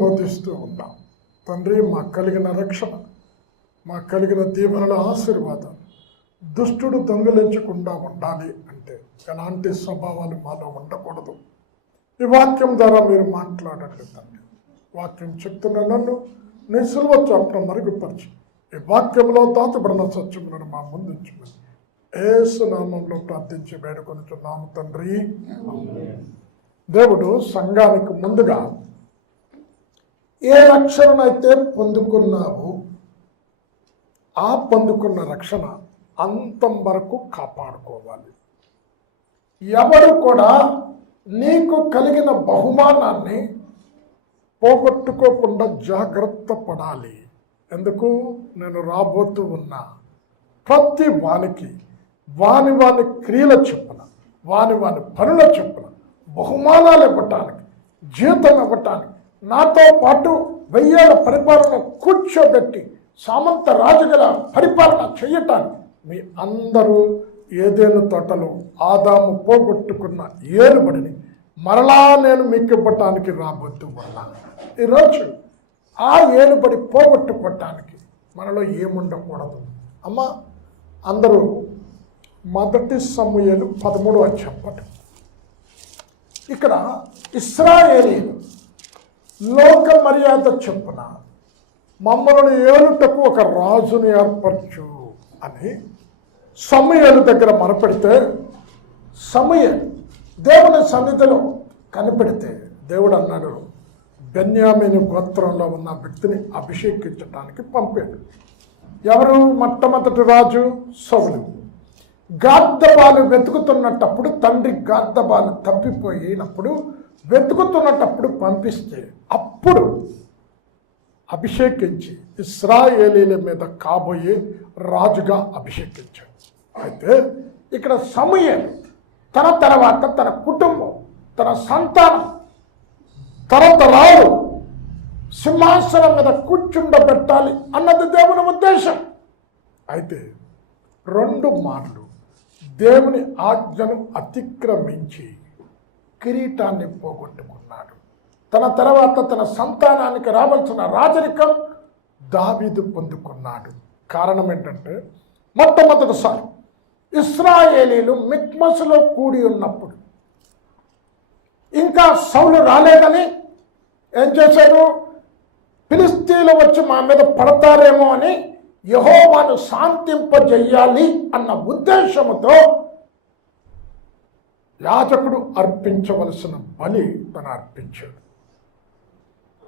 బోధిస్తూ ఉన్నాం. తండ్రి, మాకు కలిగిన రక్షణ, మాకు కలిగిన దీవెనల ఆశీర్వాదం దుష్టుడు దొంగిలించకుండా ఉండాలి అంటే ఎలాంటి స్వభావాలు మాలో ఉండకూడదు. ఈ వాక్యం ద్వారా మీరు మాట్లాడండి తండ్రి. వాక్యం చెప్తున్న నన్ను నీ సిలువ చాటును మరుగుపరిచి ఈ వాక్యంలో దాచబడిన సత్యములను మా ముందు ఉంచమని యేసు నామంలో ప్రార్థించి వేడుకొనుచున్నాము తండ్రి. దేవుడు సంఘానికి ముందుగా ఏ రక్షణనైతే పొందుకున్నావు ఆ పొందుకున్న రక్షణ అంతం వరకు కాపాడుకోవాలి. ఎవరు కూడా నీకు కలిగిన బహుమానాన్ని పోగొట్టుకోకుండా జాగ్రత్త పడాలి. ఎందుకు? నేను రాబోతూ ఉన్నా ప్రతి వానికి వాని క్రియల చొప్పున వాని పనుల చొప్పున బహుమానాలు ఇవ్వటానికి, జీతం ఇవ్వటానికి, నాతో పాటు 1000 ఏళ్ల పరిపాలన కూర్చోబెట్టి సామంత రాజుగల పరిపాలన చేయటానికి మీ అందరూ ఏదేను తోటలో ఆదాము పోగొట్టుకున్న ఏలుబడిని మరలా నేను మీకు ఇవ్వటానికి రాబోతూ ఉన్నాను. ఈరోజు ఆ ఏలుబడి పోగొట్టుకోవటానికి మనలో ఏముండకూడదు. అమ్మ, అందరూ 1 సమూయేలు 13వ అధ్యాయం. ఇక్కడ ఇశ్రాయేలీయులు లోక మర్యాద చొప్పున మమ్మల్ని ఏలుటకు ఒక రాజుని ఏర్పరచు అని సమూయేలు దగ్గర మొరపెడితే, సమూయేలు దేవుని సన్నిధిలో కనిపెడితే దేవుడు అన్నాడు, బెన్యామీను గోత్రంలో ఉన్న వ్యక్తిని అభిషేకించడానికి పంపాడు. ఎవరు? మొట్టమొదటి రాజు సౌలు. గాద్దబాలు వెతుకుతున్నప్పుడు, తండ్రి గాద్దబాలు తప్పిపోయినప్పుడు వెతుకుతున్నప్పుడు పంపిస్తే అప్పుడు అభిషేకించి ఇశ్రాయేలీల మీద కాబోయే రాజుగా అభిషేకించాడు. అయితే ఇక్కడ సమూయేలు తన తర్వాత తన కుటుంబం, తన సంతానం, తరతరాలు సింహాసనం మీద కూర్చుండబెట్టాలి అన్నది దేవుని ఉద్దేశం. అయితే 2 మార్లు దేవుని ఆజ్ఞను అతిక్రమించి కిరీటాన్ని పోగొట్టుకున్నాడు. తన తర్వాత తన సంతానానికి రావాల్సిన రాజరికం దావీదు పొందుకున్నాడు. కారణం ఏంటంటే, మొట్టమొదటిసారి ఇశ్రాయేలీలు మిక్మసులో కూడి ఉన్నప్పుడు ఇంకా సౌలు రాలేదని ఏం చేశాడు? ఫిలిష్తీయులు వచ్చి మా మీద పడతారేమో అని యెహోవాను శాంతింపజేయాలి అన్న ఉద్దేశముతో యాజకుడు అర్పించవలసిన బలి తను అర్పించాడు.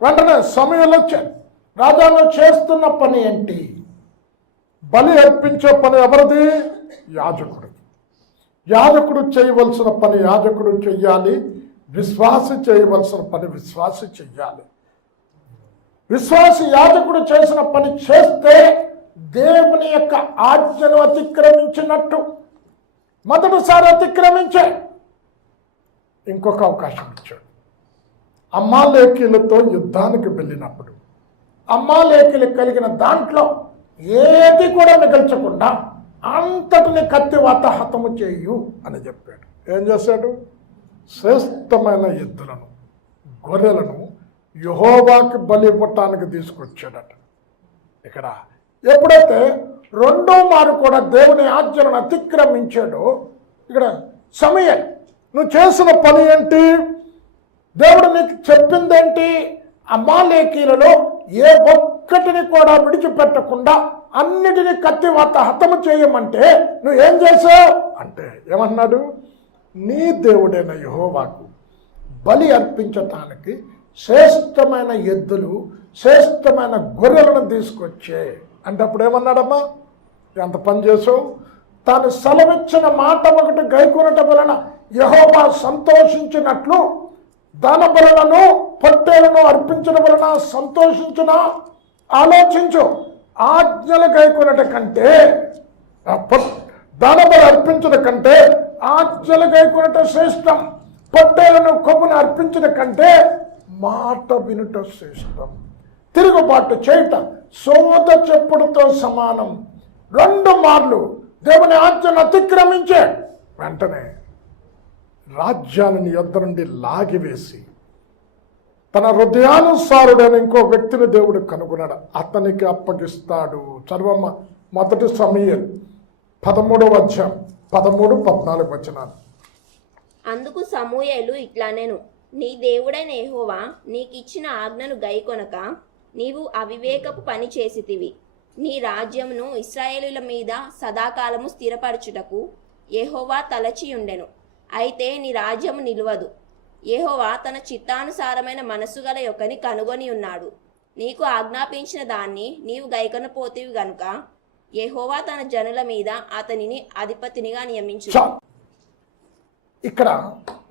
వెంటనే సమయంలో వచ్చాడు, రాజా నువ్వు చేస్తున్న పని ఏంటి? బలి అర్పించే పని ఎవరిది? యాజకుడు. యాజకుడు చేయవలసిన పని యాజకుడు చెయ్యాలి, విశ్వాసి చేయవలసిన పని విశ్వాసి చెయ్యాలి. విశ్వాసి యాజకుడు చేసిన పని చేస్తే దేవుని యొక్క ఆజ్ఞను అతిక్రమించినట్టు. మొదటిసారి అతిక్రమించే ఇంకొక అవకాశం ఇచ్చాడు. అమ్మాలేకీలతో యుద్ధానికి వెళ్ళినప్పుడు అమ్మాలేకీలు కలిగిన దాంట్లో ఏది కూడా మిగల్చకుండా అంతటిని కత్తివాత హతము చేయు అని చెప్పాడు. ఏం చేశాడు? శ్రేష్టమైన ఎద్దులను, గొర్రెలను యెహోవాకి బలి ఇవ్వటానికి తీసుకొచ్చాడట. ఇక్కడ ఎప్పుడైతే 2వ మారు కూడా దేవుని ఆజ్ఞలను అతిక్రమించాడో, ఇక్కడ సమూయేలు నువ్వు చేసిన పని ఏంటి? దేవుడు నీకు చెప్పిందేంటి? అమాలేకీలలో ఏ ఒక్కటిని కూడా విడిచిపెట్టకుండా అన్నిటినీ కత్తివాత హతము చేయమంటే నువ్వేం చేసావు అంటే ఏమన్నాడు? నీ దేవుడైన యెహోవాకు బలి అర్పించటానికి శ్రేష్టమైన ఎద్దులు, శ్రేష్టమైన గొర్రెలను తీసుకొచ్చే అంటే అప్పుడు ఏమన్నాడమ్మా? ఎంత పని చేసావు? తాను సెలవిచ్చిన మాట ఒకటి గైకొనటం వలన యెహోవా సంతోషించినట్లు దాన బలులను, పొట్టేలను అర్పించడం వలన సంతోషించిన. ఆలోచించు, ఆజ్ఞలు గైకొనట కంటే, దాన బలు అర్పించడం కంటే ఆజ్ఞలు గైకొనట శ్రేష్టం. పొట్టేలను, కొవ్వును అర్పించడం కంటే మాట వినుట శ్రేష్టం. తిరుగుబాటు చేయటం సోద చెప్పుడుతో సమానం. 2 మార్లు దేవుని ఆజ్ఞను అతిక్రమించే వెంటనే రాజ్యాన్ని యొద్ద నుండి లాగివేసి తన హృదయానుసారుడైన ఇంకో వ్యక్తిని దేవుడు కనుగొన్నాడు, అతనికి అప్పగిస్తాడు. చదవమ్మ మొదటి సమూయేలు 13వ అధ్యాయం 13-14 వచనాలు. అందుకు సమూయేలు ఇట్లనెను, నీ దేవుడైన యెహోవా నీకిచ్చిన ఆజ్ఞను గైకొనక నీవు అవివేకపు పని చేసితివి. నీ రాజ్యమును ఇశ్రాయేలుల మీద సదాకాలము స్థిరపరచుటకు యెహోవా తలచియుండెను. అయితే నీ రాజ్యము నిలువదు. యెహోవా తన చిత్తానుసారమైన మనసు గల యొక్కని కనుగొని ఉన్నాడు. నీకు ఆజ్ఞాపించిన దాన్ని నీవు గైకొనపోతివి గనుక యెహోవా తన జనుల మీద అతనిని అధిపతినిగా నియమించు. ఇక్కడ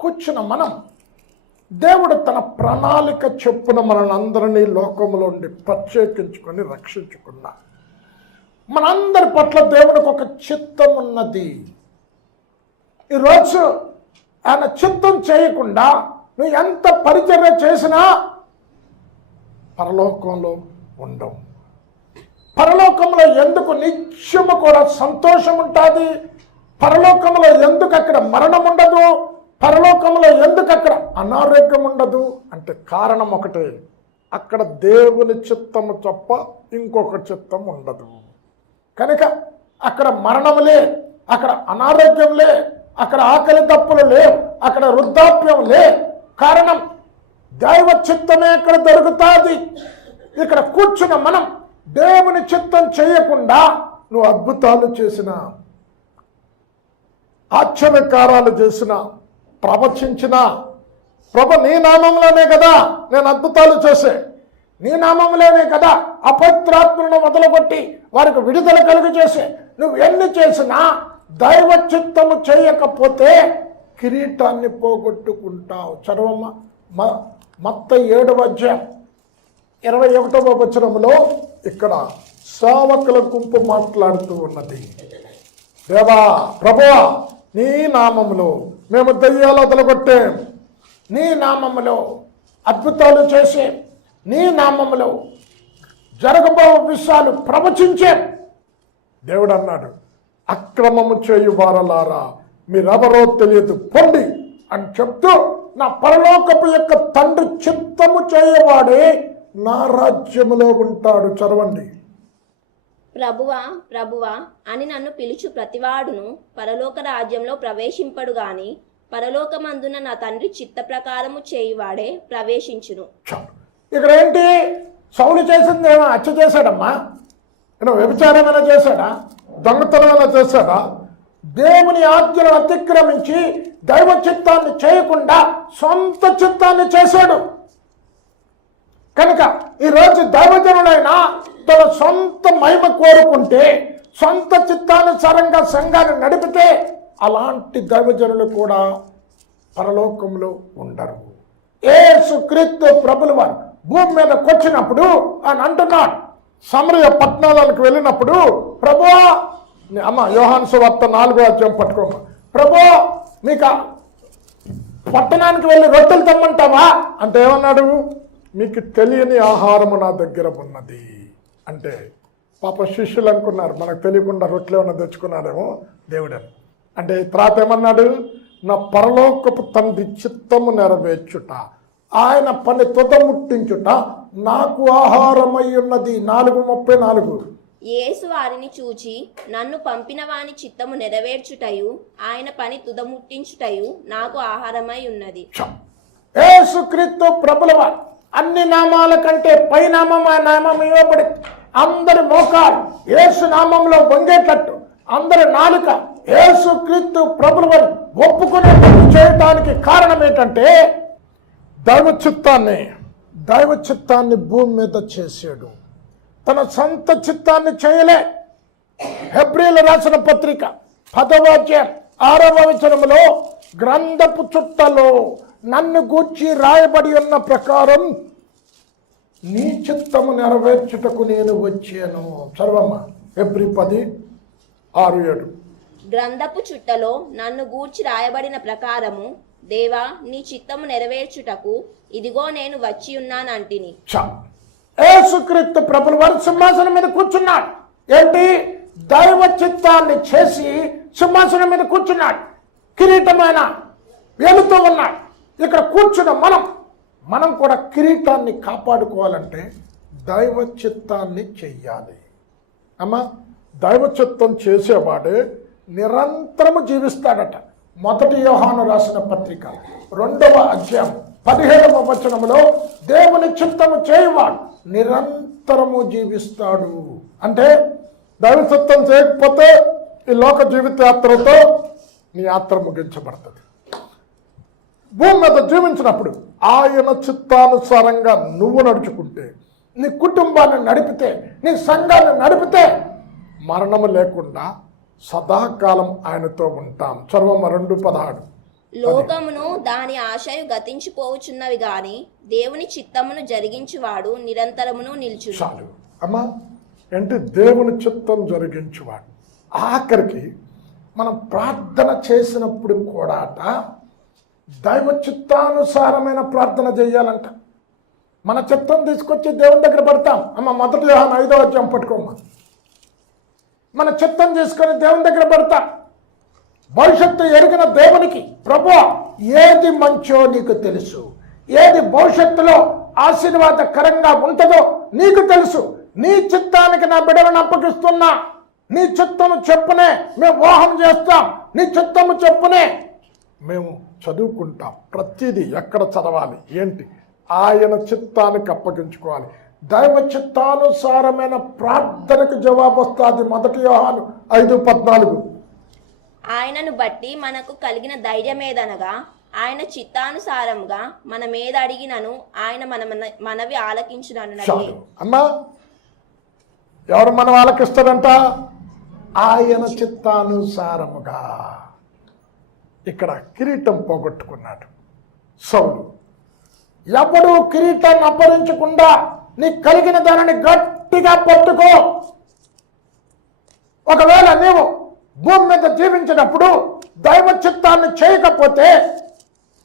కూర్చున్న మనం, దేవుడు తన ప్రణాళిక చొప్పున మనందరినీ లోకంలో నుండి ప్రత్యేకించుకొని రక్షించుకున్నా. మనందరి పట్ల దేవునికి ఒక చిత్తం ఉన్నది. ఈరోజు ఆయన చిత్తం చేయకుండా నువ్వు ఎంత పరిచర్య చేసినా పరలోకంలో ఉండవు. పరలోకంలో ఎందుకు నిత్యము కూడా సంతోషం ఉంటుంది? పరలోకంలో ఎందుకు అక్కడ మరణం ఉండదు? పరలోకంలో ఎందుకు అక్కడ అనారోగ్యం ఉండదు అంటే కారణం ఒకటే, అక్కడ దేవుని చిత్తము తప్ప ఇంకొక చిత్తం ఉండదు. కనుక అక్కడ మరణములే, అక్కడ అనారోగ్యంలే, అక్కడ ఆకలి దప్పులు లేవు, అక్కడ వృద్ధాప్యం లే. కారణం దైవ చిత్తమే అక్కడ దొరుకుతుంది. ఇక్కడ కూర్చున్న మనం దేవుని చిత్తం చేయకుండా నువ్వు అద్భుతాలు చేసిన, ఆశ్చర్యకారాలు చేసిన, ప్రవచించిన, ప్రభు నీ నామంలోనే కదా నేను అద్భుతాలు చేసే, నీ నామంలోనే కదా అపవిత్రాత్మలను మొదలుకొట్టి వారికి విడుదల కలుగు చేసే, నువ్వు ఎన్ని చేసినా దైవ చిత్తము చేయకపోతే కిరీటాన్ని పోగొట్టుకుంటావు. చదవమ్మ మత్తయి 7వ అధ్యాయం 21వ వచనంలో ఇక్కడ సేవకుల గుంపు మాట్లాడుతూ ఉన్నది. దేవా ప్రభువా నీ నామములో మేము దయ్యాలు వదలగొట్టే, నీ నామములో అద్భుతాలు చేసే, నీ నామములో జరగబో విషయాలు ప్రవచించే. దేవుడు అన్నాడు, అక్రమము చేయు వారలారా మీరెవరో తెలియదు పొండి అని చెప్తూ, నా పరలోకపు యొక్క తండ్రి చిత్తము చేయవాడే నా రాజ్యములో ఉంటాడు. చదవండి. ప్రభువా ప్రభువా అని నన్ను పిలుచు ప్రతివాడును పరలోక రాజ్యంలో ప్రవేశింపడు గాని పరలోకమందున నా తండ్రి చిత్త ప్రకారము చేయువాడే ప్రవేశించును. ఇక్కడ ఏంటి? సౌలు చేసిందేమో హత్య చేశాడమ్మా, వ్యభిచారం ఏమైనా చేశాడా? దొంగతనం ఏమైనా చేశాడా? దేవుని ఆజ్ఞను అతిక్రమించి దైవ చిత్తాన్ని చేయకుండా సొంత చిత్తాన్ని చేశాడు. కనుక ఈరోజు దైవజనులైనా తన సొంత మహిమ కోరుకుంటే, సొంత చిత్తానుసారంగా సంఘాన్ని నడిపితే అలాంటి దైవజనులు కూడా పరలోకంలో ఉండరు. యేసుక్రీస్తు ప్రభుల వారు భూమి మీదకి వచ్చినప్పుడు ఆయన అంటున్నాడు, సమరయ పట్టణాలకు వెళ్ళినప్పుడు, ప్రభువా అమ్మ యోహాను సువార్త 4వ అధ్యాయం పట్టుకోమ్మ, ప్రభువా మీకు పట్టణానికి వెళ్ళి రొట్టెలు తెమ్మంటావా అంటే ఏమన్నాడు? మీకు తెలియని ఆహారము నా దగ్గర ఉన్నది అంటే. పాప శిష్యులు అనుకున్నారు మనకు తెలియకుండా రొట్టెలు ఏమన్నా తెచ్చుకున్నారేమో దేవుడని. అంటే తర్వాత ఏమన్నాడు? నా పరలోకపు తండ్రి చిత్తము నెరవేర్చుట, ఆయన పని తుదముట్టించుట నాకు ఆహారమై ఉన్నది. 4:34. యేసు వారిని చూచి నన్ను పంపిన వాని చిత్తము నెరవేర్చుటయు ఆయన పని తుదముట్టించుటయు నాకు ఆహారమై ఉన్నది. యేసుక్రీస్తు ప్రభుల వారు అన్ని నామాల కంటే పై నామం ఆ నామం ఇవ్వబడి అందరి మోకాలు యేసు నామంలో వంగేటట్టు, అందరి నాలుక యేసుక్రీస్తు ప్రభుల వారు ఒప్పుకునేటట్టు చేయడానికి కారణం ఏంటంటే దైవ చిత్తాన్ని భూమి మీద చేశాడు. తన సొంత చిత్తాన్ని చేయలే. హెబ్రీయులకు రాసిన పత్రిక 10వ అధ్యాయం 6వ వచనములో, గ్రంథపు చుట్టలో నన్ను గూర్చి రాయబడి ఉన్న ప్రకారం నీ చిత్తము నెరవేర్చుటకు నేను వచ్చాను. చదవమ్మ హెబ్రీ 10:6-7. గ్రంథపు చుట్టలో నన్ను గూర్చి రాయబడిన ప్రకారము దేవా నీ చిత్తము నెరవేర్చుటకు ఇదిగో నేను వచ్చి ఉన్నాను అంటిని. యేసుక్రీస్తు ప్రభుల వారు సింహాసనం మీద కూర్చున్నాడు. ఏంటి? దైవ చిత్తాన్ని చేసి సింహాసనం మీద కూర్చున్నాడు. కిరీటమైన వెలుతూ ఉన్నాడు. ఇక్కడ కూర్చున్న మనం మనం కూడా కిరీటాన్ని కాపాడుకోవాలంటే దైవ చిత్తాన్ని చెయ్యాలి. అమ్మా, దైవ చిత్తం చేసేవాడే నిరంతరము జీవిస్తాడట. 1 యోహాను రాసిన పత్రిక 2వ అధ్యాయం 17వ వచనములో దేవుని చిత్తము చేయవాడు నిరంతరము జీవిస్తాడు. అంటే దైవ చిత్తం చేయకపోతే ఈ లోక జీవిత యాత్రతో నీ యాత్ర ముగించబడుతుంది. భూమి మీద జీవించినప్పుడు ఆయన చిత్తానుసారంగా నువ్వు నడుచుకుంటే, నీ కుటుంబాన్ని నడిపితే, నీ సంఘాన్ని నడిపితే మరణము లేకుండా సదాకాలం ఆయనతో ఉంటాం. చర్మం 2:16. లోకమును దాని ఆశయు గతించిపోవచున్నవి గాని దేవుని చిత్తమును జరిగించువాడు నిరంతరమును నిల్చును. చాలు అమ్మా, అంటే దేవుని చిత్తం జరిగించువాడు. ఆఖరికి మనం ప్రార్థన చేసినప్పుడు కూడా దైవ చిత్తానుసారమైన ప్రార్థన చేయాలంట. మన చిత్తం తీసుకొచ్చి దేవుని దగ్గర పడతాం. అమ్మ 1 యోహాను 5వ అధ్యాయం పట్టుకోమ్మా. మన చిత్తం తీసుకొని దేవుని దగ్గర పడతాం. భవిష్యత్తు ఎరిగిన దేవునికి, ప్రభువా ఏది మంచో నీకు తెలుసు, ఏది భవిష్యత్తులో ఆశీర్వాదకరంగా ఉంటుందో నీకు తెలుసు, నీ చిత్తానికి నా బిడ్డలను అప్పగిస్తున్నా, నీ చిత్తము చెప్పునే మేము మోహం చేస్తాం, నీ చిత్తము చెప్పునే మేము చదువుకుంటాం. ప్రతిదీ ఎక్కడ చదవాలి ఏంటి ఆయన చిత్తానికి అప్పగించుకోవాలి. దైవ చిత్తానుసారమైన ప్రార్థనకు జవాబు వస్తుంది. 1 యోహాను 5:14. ఆయనను బట్టి మనకు కలిగిన ధైర్యమేదనగా ఆయన చిత్తానుసారముగా మన మీద అడిగినను ఆయన మనవి ఆలకించునను. చాలు అమ్మా, ఎవరు మనం ఆలకిస్తాడంట? ఆయన చిత్తానుసారముగా. ఇక్కడ కిరీటం పోగొట్టుకున్నాడు సౌలు. ఎవడు కిరీటాన్ని అపహరించకుండా నీకు కలిగిన దానిని గట్టిగా పట్టుకో. ఒకవేళ నీవు భూమి మీద జీవించినప్పుడు దైవ చిత్తాన్ని చేయకపోతే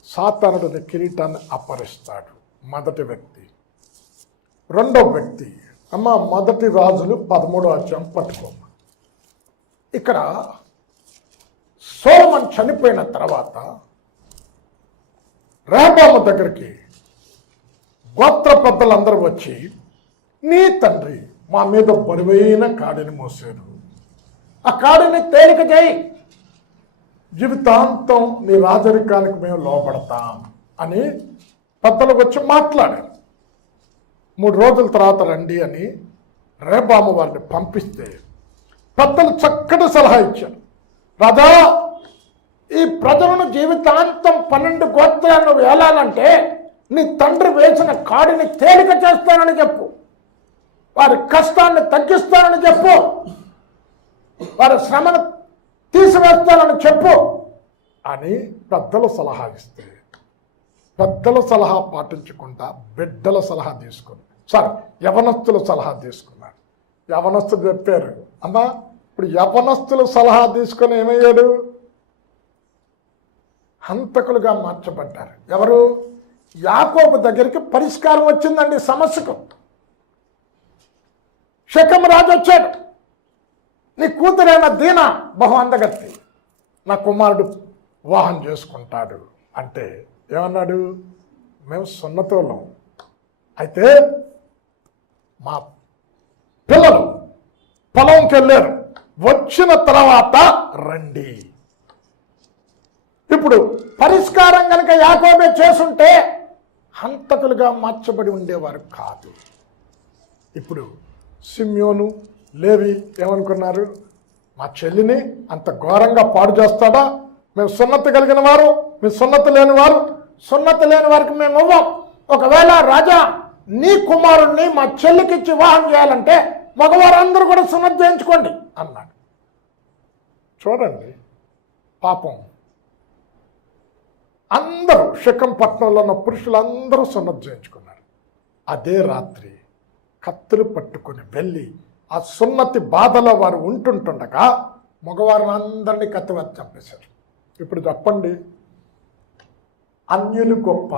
సాతానుడు నీ కిరీటాన్ని అపహరిస్తాడు. మొదటి వ్యక్తి. రెండో వ్యక్తి అమ్మ 1 రాజులు 13వ అధ్యాయం పట్టుకోమ్మ. ఇక్కడ సొలొమోను చనిపోయిన తర్వాత రెహబాము దగ్గరికి గోత్ర పెద్దలందరూ వచ్చి, నీ తండ్రి మా మీద బరువైన కాడిని మోసాడు, ఆ కాడిని తేలిక చేయి, జీవితాంతం నీ రాజరికానికి మేము లోపడతాం అని పెద్దలకు వచ్చి మాట్లాడారు. 3 రోజుల తర్వాత రండి అని రెహబాము వారిని పంపిస్తే పెద్దలు చక్కటి సలహా ఇచ్చారు. రాజా, ఈ ప్రజలను జీవితాంతం 12 గోత్రాలను వేలాలంటే నీ తండ్రి వేసిన కాడిని తేలిక చేస్తానని చెప్పు, వారి కష్టాన్ని తగ్గిస్తానని చెప్పు, వారి శ్రమను తీసివేస్తానని చెప్పు అని పెద్దల సలహా ఇస్తే, పెద్దల సలహా పాటించకుండా బిడ్డల సలహా తీసుకుని, యవనస్తుల సలహా తీసుకున్నారు. యవనస్తులు చెప్పారు. అమ్మా, ఇప్పుడు యవనస్తుల సలహా తీసుకొని ఏమయ్యాడు? హంతకులుగా మార్చబడ్డారు. ఎవరు? యాకోబు దగ్గరికి పరిష్కారం వచ్చిందండి సమస్యకు. షెకెము రాజు వచ్చాడు, నీ కూతురైన దీనా బహు అందగత్తి, నా కుమారుడు వివాహం చేసుకుంటాడు అంటే ఏమన్నాడు? మేము సున్నతోళ్ళం, అయితే మా పిల్లలు పొలంకి వెళ్ళారు, వచ్చిన తర్వాత రండి. ఇప్పుడు పరిష్కారం కనుక యాకోబే చేసుంటే హంతకులుగా మార్చబడి ఉండేవారు కాదు. ఇప్పుడు సిమ్యోను లేవి ఏమనుకున్నారు? మా చెల్లిని అంత ఘోరంగా పాడు చేస్తాడా? మేము సున్నతి కలిగిన వారు, మేము సున్నతి లేని వారు, సున్నతి లేని వారికి మేము ఇవ్వం. ఒకవేళ రాజా నీ కుమారుణ్ణి మా చెల్లికిచ్చి వివాహం చేయాలంటే మగవారందరూ కూడా సున్నతి చేయించుకోండి అన్నాడు. చూడండి పాపం, అందరూ షెకెము పట్టణంలో ఉన్న పురుషులందరూ సున్నతి చేయించుకున్నారు. అదే రాత్రి కత్తులు పట్టుకొని వెళ్ళి ఆ సున్నతి బాధలో వారు ఉంటుండగా మగవారిని అందరినీ కత్తివచ్చి చంపేశారు. ఇప్పుడు చెప్పండి, అన్యులు గొప్ప,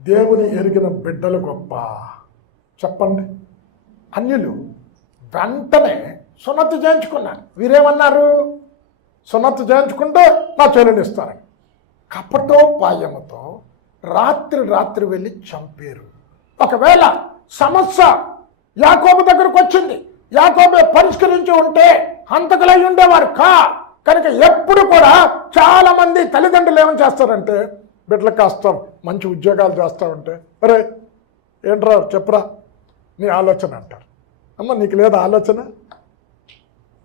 దేవుని ఎరిగిన బిడ్డలు గొప్ప? చెప్పండి. అన్యులు వెంటనే సున్నతి చేయించుకున్నారు. వీరేమన్నారు? సున్నతి చేయించుకుంటే నా చెల్లిని ఇస్తారని కపటోపాయముతో రాత్రి వెళ్ళి చంపారు. ఒకవేళ సమస్య యాకోబు దగ్గరకు వచ్చింది, యాకోబే పరిష్కరించి ఉంటే హంతకులై ఉండేవారు కనుక ఎప్పుడు కూడా చాలా మంది తల్లిదండ్రులు ఏమని చేస్తారంటే, బిడ్డలకు కాస్త మంచి ఉద్యోగాలు చేస్తామంటే, అరే ఏంట్రా చెప్పరా నీ ఆలోచన అంటారు. అమ్మ నీకు లేదా ఆలోచన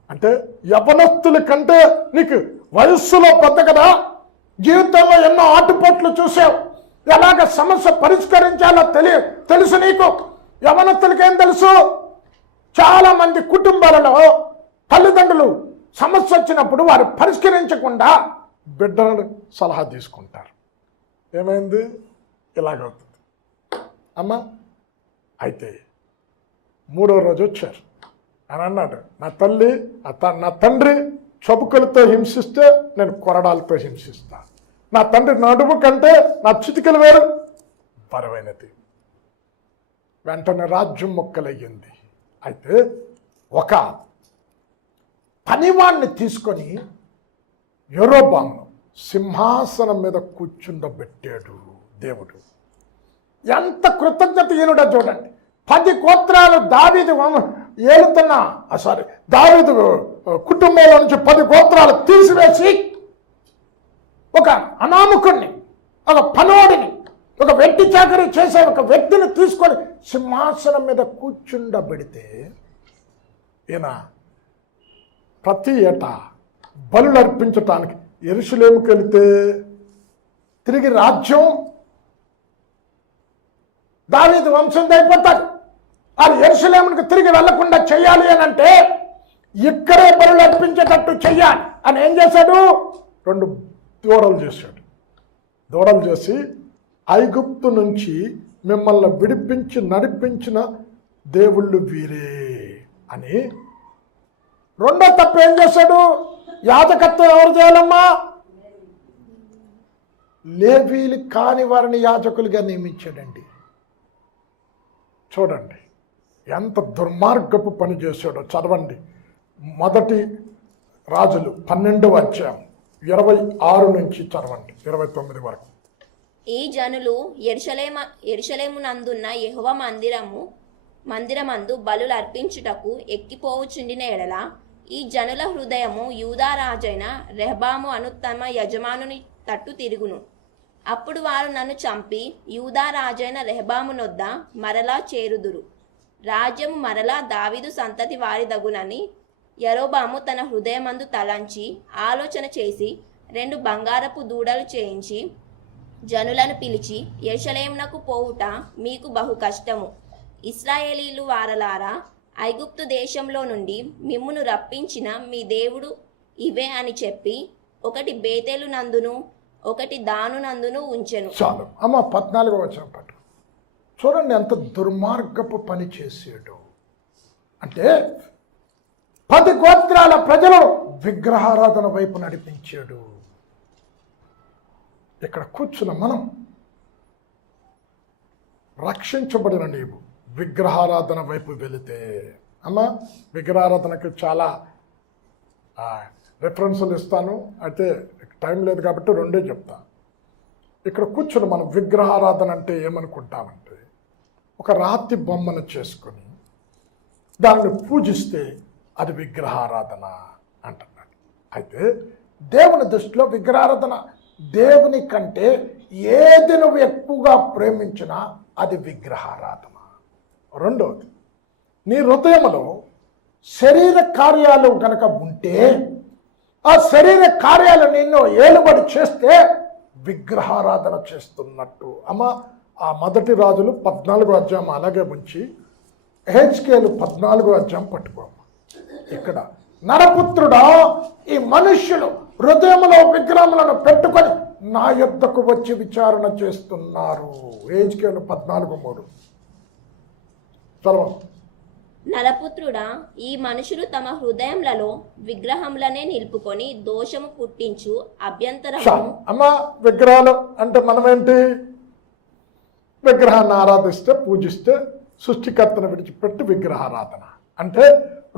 అంటే, యవనస్తుల కంటే నీకు వయస్సులో పెద్ద కదా, జీవితంలో ఎన్నో ఆటుపోట్లు చూసావు, ఎలాగ సమస్య పరిష్కరించాలో తెలుసు నీకు. యవనస్తులకేం తెలుసు? చాలా మంది కుటుంబాలలో తల్లిదండ్రులు సమస్య వచ్చినప్పుడు వారు పరిష్కరించకుండా బిడ్డలను సలహా తీసుకుంటారు. ఏమైంది? ఇలాగవుతుంది. అమ్మ అయితే 3వ రోజు వచ్చారు అని అన్నాడు, నా తండ్రి చబుకలతో హింసిస్తే నేను కొరడాలతో హింసిస్తా. నా తండ్రి నడుము కంటే నా చిటికలు వేరు బరువైనది. వెంటనే రాజ్యం మొక్కలయ్యింది. అయితే ఒక పనివాణ్ణి తీసుకొని యెరోబామును సింహాసనం మీద కూర్చుండబెట్టాడు దేవుడు. ఎంత కృతజ్ఞతహీనుడో చూడండి. 10 గోత్రాలు దావీదు ఏలుతున్న దావీదు కుటుంబంలో నుంచి 10 గోత్రాలు తీసివేసి ఒక అనామకుడిని, ఒక పనోడిని, ఒక వెట్టి చాకరీ చేసే ఒక వ్యక్తిని తీసుకొని సింహాసనం మీద కూర్చుండబెడితే ఈయన ప్రతి ఏటా బలులు అర్పించటానికి యెరూషలేముకి వెళితే తిరిగి రాజ్యం దావీదు వంశం అయిపోతారు. ఆ యెరూషలేమునికి తిరిగి వెళ్లకుండా చెయ్యాలి అని అంటే ఇక్కడే బలులు అర్పించేటట్టు చెయ్యాలి అని ఏం చేశాడు? 2 దూడలు చేశాడు. దూడలు చేసి, ఐగుప్తు నుంచి మిమ్మల్ని విడిపించి నడిపించిన దేవుళ్ళు వీరే అని. రెండో తప్పు ఏం చేశాడు? యాజకత్వం ఎవరు చేయాలమ్మా? లేవీలు కాని వారిని యాజకులుగా నియమించాడండి. చూడండి ఎంత దుర్మార్గపు పని చేశాడో. చదవండి, 1 రాజులు 12వ అధ్యాయం 26 నుంచి చదవండి 29 వరకు. ఈ జనులు యెరూషలేమునందున్న యెహోవా మందిరమందు బలులు అర్పించుటకు ఎక్కిపోవుచుండిన ఎడల ఈ జనుల హృదయము యూదా రాజైన రెహబాము అను తమ యజమానుని తట్టు తిరుగును. అప్పుడు వారు నన్ను చంపి యూదా రాజైన రెహబామునొద్ద మరలా చేరుదురు. రాజ్యము మరలా దావీదు సంతతి వారిదగునని యరొబాము తన హృదయమందు తలంచి ఆలోచన చేసి 2 బంగారపు దూడలు చేయించి జనులను పిలిచి, యెరూషలేమునకు పోవుట మీకు బహు కష్టము. ఇశ్రాయేలీలు వారలారా, ఐగుప్తు దేశంలో నుండి మిమ్మును రప్పించిన మీ దేవుడు ఇవే అని చెప్పి ఒకటి బేతేలు నందును ఒకటి దాను నందును ఉంచెను. చాలు అమ్మ 14వ వచనం పట్టు. చూడండి ఎంత దుర్మార్గపు పని చేసాడు అంటే, 10 గోత్రాల ప్రజలు విగ్రహారాధన వైపు నడిపించాడు. ఇక్కడ కూర్చున్న మనం, రక్షించబడిన నీవు విగ్రహారాధన వైపు వెళితే, అమ్మ విగ్రహారాధనకు చాలా రెఫరెన్సులు ఇస్తాను, అయితే టైం లేదు కాబట్టి 2 చెప్తా. ఇక్కడ కూర్చుని మనం విగ్రహారాధన అంటే ఏమనుకుంటామంటే, ఒక రాతి బొమ్మను చేసుకొని దాన్ని పూజిస్తే అది విగ్రహారాధన అంటున్నాడు. అయితే దేవుని దృష్టిలో విగ్రహారాధన దేవుని కంటే ఏది నువ్వు ఎక్కువగా ప్రేమించినా అది విగ్రహారాధన. రెండవది, నీ హృదయంలో శరీర కార్యాలు కనుక ఉంటే, ఆ శరీర కార్యాలు నిన్ను ఏలుబడి చేస్తే విగ్రహారాధన చేస్తున్నట్టు. అమ్మ ఆ 1 రాజులు 14వ అధ్యాయం అలాగే ఉంచి హెజ్కేలు 14వ అధ్యాయం పట్టుకోమ్మ. ఇక్కడ నరపుత్రుడా, ఈ మనుష్యులు హృదయంలో విగ్రహములను పెట్టుకొని నా యొద్దకు వచ్చి విచారణ చేస్తున్నారు. హెజ్కేలు 14:3 చదవండి. నరపుత్రుడా, ఈ మనుషులు తమ హృదయములలో విగ్రహములనే నిలుపుకొని దోషము పుట్టించు అభ్యంతరము. అమ్మ విగ్రహాలు అంటే మనమేంటి? విగ్రహాన్ని ఆరాధిస్తే పూజిస్తే సృష్టికర్తను విడిచిపెట్టి విగ్రహారాధన అంటే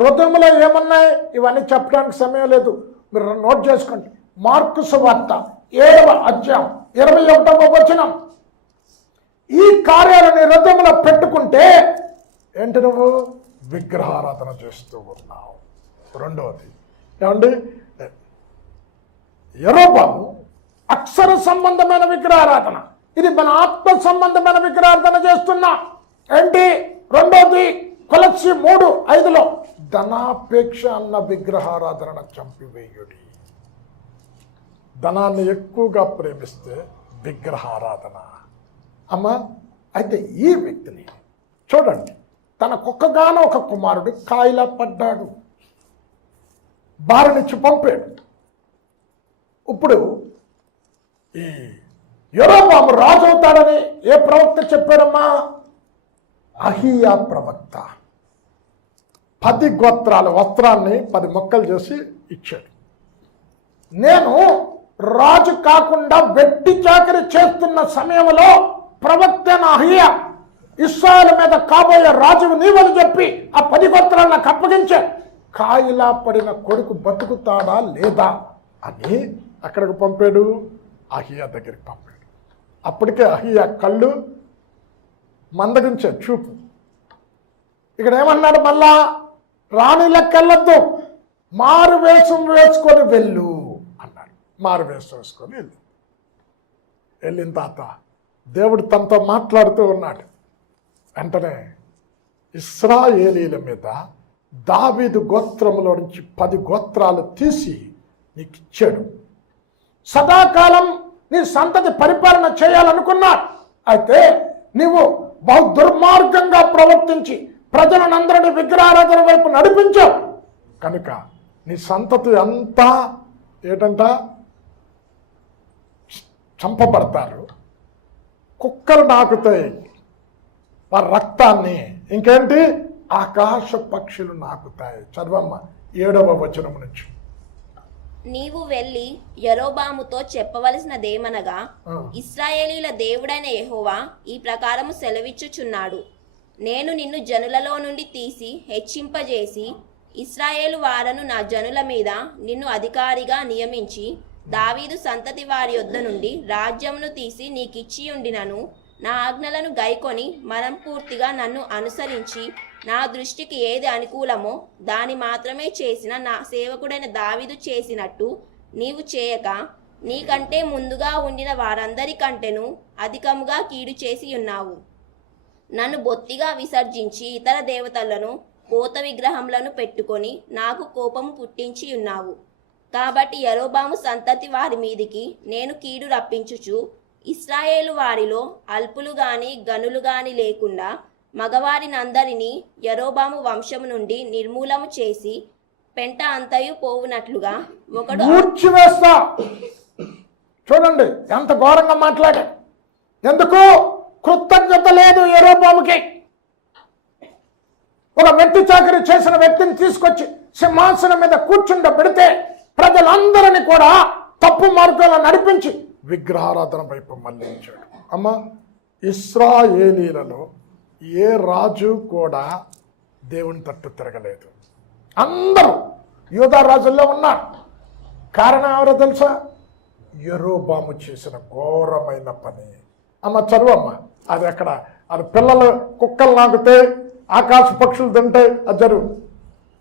హృదయంలో ఏమన్నాయి? ఇవన్నీ చెప్పడానికి సమయం లేదు, మీరు నోట్ చేసుకోండి. మార్కు సువార్త 7వ అధ్యాయం 21వ వచనం. ఈ కార్యాలని హృదయంలో పెట్టుకుంటే ఏంటి నువ్వు విగ్రహారాధన చేస్తూ ఉన్నావు. రెండవది ఏమండి, యెరొబాము అక్షర సంబంధమైన విగ్రహారాధన, ఇది మన ఆత్మ సంబంధమైన విగ్రహారాధన చేస్తున్నా. ఏంటి రెండోది కొలస్సీ 3:5 ధనాపేక్ష అన్న విగ్రహారాధన చంపివేయుడి. ధనాన్ని ఎక్కువగా ప్రేమిస్తే విగ్రహారాధన. అమ్మా, అయితే ఈ వ్యక్తిని చూడండి, తనకొక్కగానో ఒక కుమారుడు కాయిలా పడ్డాడు, భార్యనిచ్చి పంపాడు. ఇప్పుడు ఈ యెరొబాము రాజు అవుతాడని ఏ ప్రవక్త చెప్పాడమ్మా? అహీయా ప్రవక్త 10 గోత్రాల వస్త్రాన్ని 10 ముక్కలు చేసి ఇచ్చాడు. నేను రాజు కాకుండా వెట్టి చాకరీ చేస్తున్న సమయంలో ప్రవక్త అహీయా ఇశ్రాయేలు మీద కాబోయే రాజువు నీవని చెప్పి ఆ 10 గోత్రాలను నాకు అప్పగించాడు. కాయిలా పడిన కొడుకు బతుకుతాడా లేదా అని అక్కడికి పంపాడు, అహీయా దగ్గరికి పంపాడు. అప్పటికే అహీయా కళ్ళు మందగించాడు, చూపు. ఇక్కడ ఏమన్నాడు? మళ్ళా రాణి లెక్కెళ్ళొద్దు, మారు వేషం వేసుకొని వెళ్ళు అన్నాడు. మారు వేషం వేసుకొని వెళ్ళిన తాత దేవుడు తనతో మాట్లాడుతూ ఉన్నాడు. వెంటనే ఇశ్రాయేలీల మీద దావీదు గోత్రములో నుంచి 10 గోత్రాలు తీసి నీకు ఇచ్చాడు. సదాకాలం నీ సంతతి పరిపాలన చేయాలనుకున్నాడు. అయితే నీవు బహు దుర్మార్గంగా ప్రవర్తించి ప్రజలనందరినీ విగ్రహారాధన వైపు నడిపించావు కనుక నీ సంతతి అంతా ఏంటంట చంపబడతారు, కుక్కలు నాకుతాయి వారి రక్తాన్ని, ఇంకేంటి ఆకాశ పక్షులు నాకుతాయి. చదవమ్మ 7వ వచనం నుంచి. నీవు వెళ్ళి యెరొబాముతో చెప్పవలసినదేమనగా, ఇశ్రాయేలీల దేవుడైన యెహోవా ఈ ప్రకారము సెలవిచ్చుచున్నాడు, నేను నిన్ను జనులలో నుండి తీసి హెచ్చింపజేసి ఇశ్రాయేలు వారను నా జనుల మీద నిన్ను అధికారిగా నియమించి దావీదు సంతతి వారి యొద్ద నుండి రాజ్యమును తీసి నీకిచ్చియుండినను నా ఆజ్ఞలను గైకొని మనఃపూర్తిగా నన్ను అనుసరించి నా దృష్టికి ఏది అనుకూలమో దాని మాత్రమే చేసిన నా సేవకుడైన దావీదు చేసినట్టు నీవు చేయక నీకంటే ముందుగా ఉండిన వారందరికంటేను అధికముగా కీడు చేసి ఉన్నావు. నన్ను బొత్తిగా విసర్జించి ఇతర దేవతలను పోత విగ్రహములను పెట్టుకొని నాకు కోపము పుట్టించి ఉన్నావు. కాబట్టి యెరొబాము సంతతి వారి మీదికి నేను కీడు రప్పించుచు ఇశ్రాయేలు వారిలో అల్పులు గాని గనులు గాని లేకుండా మగవారినందరినీ యెరొబాము వంశము నుండి నిర్మూలము చేసి పెంట అంతయు పోవునట్లుగా ఒకడు ఊడ్చివేస్తా. చూడండి ఎంత ఘోరంగా మాట్లాడా. ఎందుకు కృతజ్ఞత లేదు యెరొబాముకి. ఒక వ్యక్తి చాకరీ చేసిన వ్యక్తిని తీసుకొచ్చి సింహాసనం మీద కూర్చుండబెడితే ప్రజలందరినీ కూడా తప్పు మార్గంలో నడిపించి విగ్రహారాధన వైపు మళ్లించాడు. అమ్మ, ఇశ్రాయేలీలలో ఏ రాజు కూడా దేవుని తట్టు తిరగలేదు. అందరూ యూదా రాజుల్లో ఉన్నారు. కారణం ఎవరో తెలుసా? యెరొబాము చేసిన ఘోరమైన పని. అమ్మ చదువమ్మ, అది అక్కడ అది పిల్లలు కుక్కలు నాకుతే ఆకాశ పక్షులు తింటే అది జరుగు.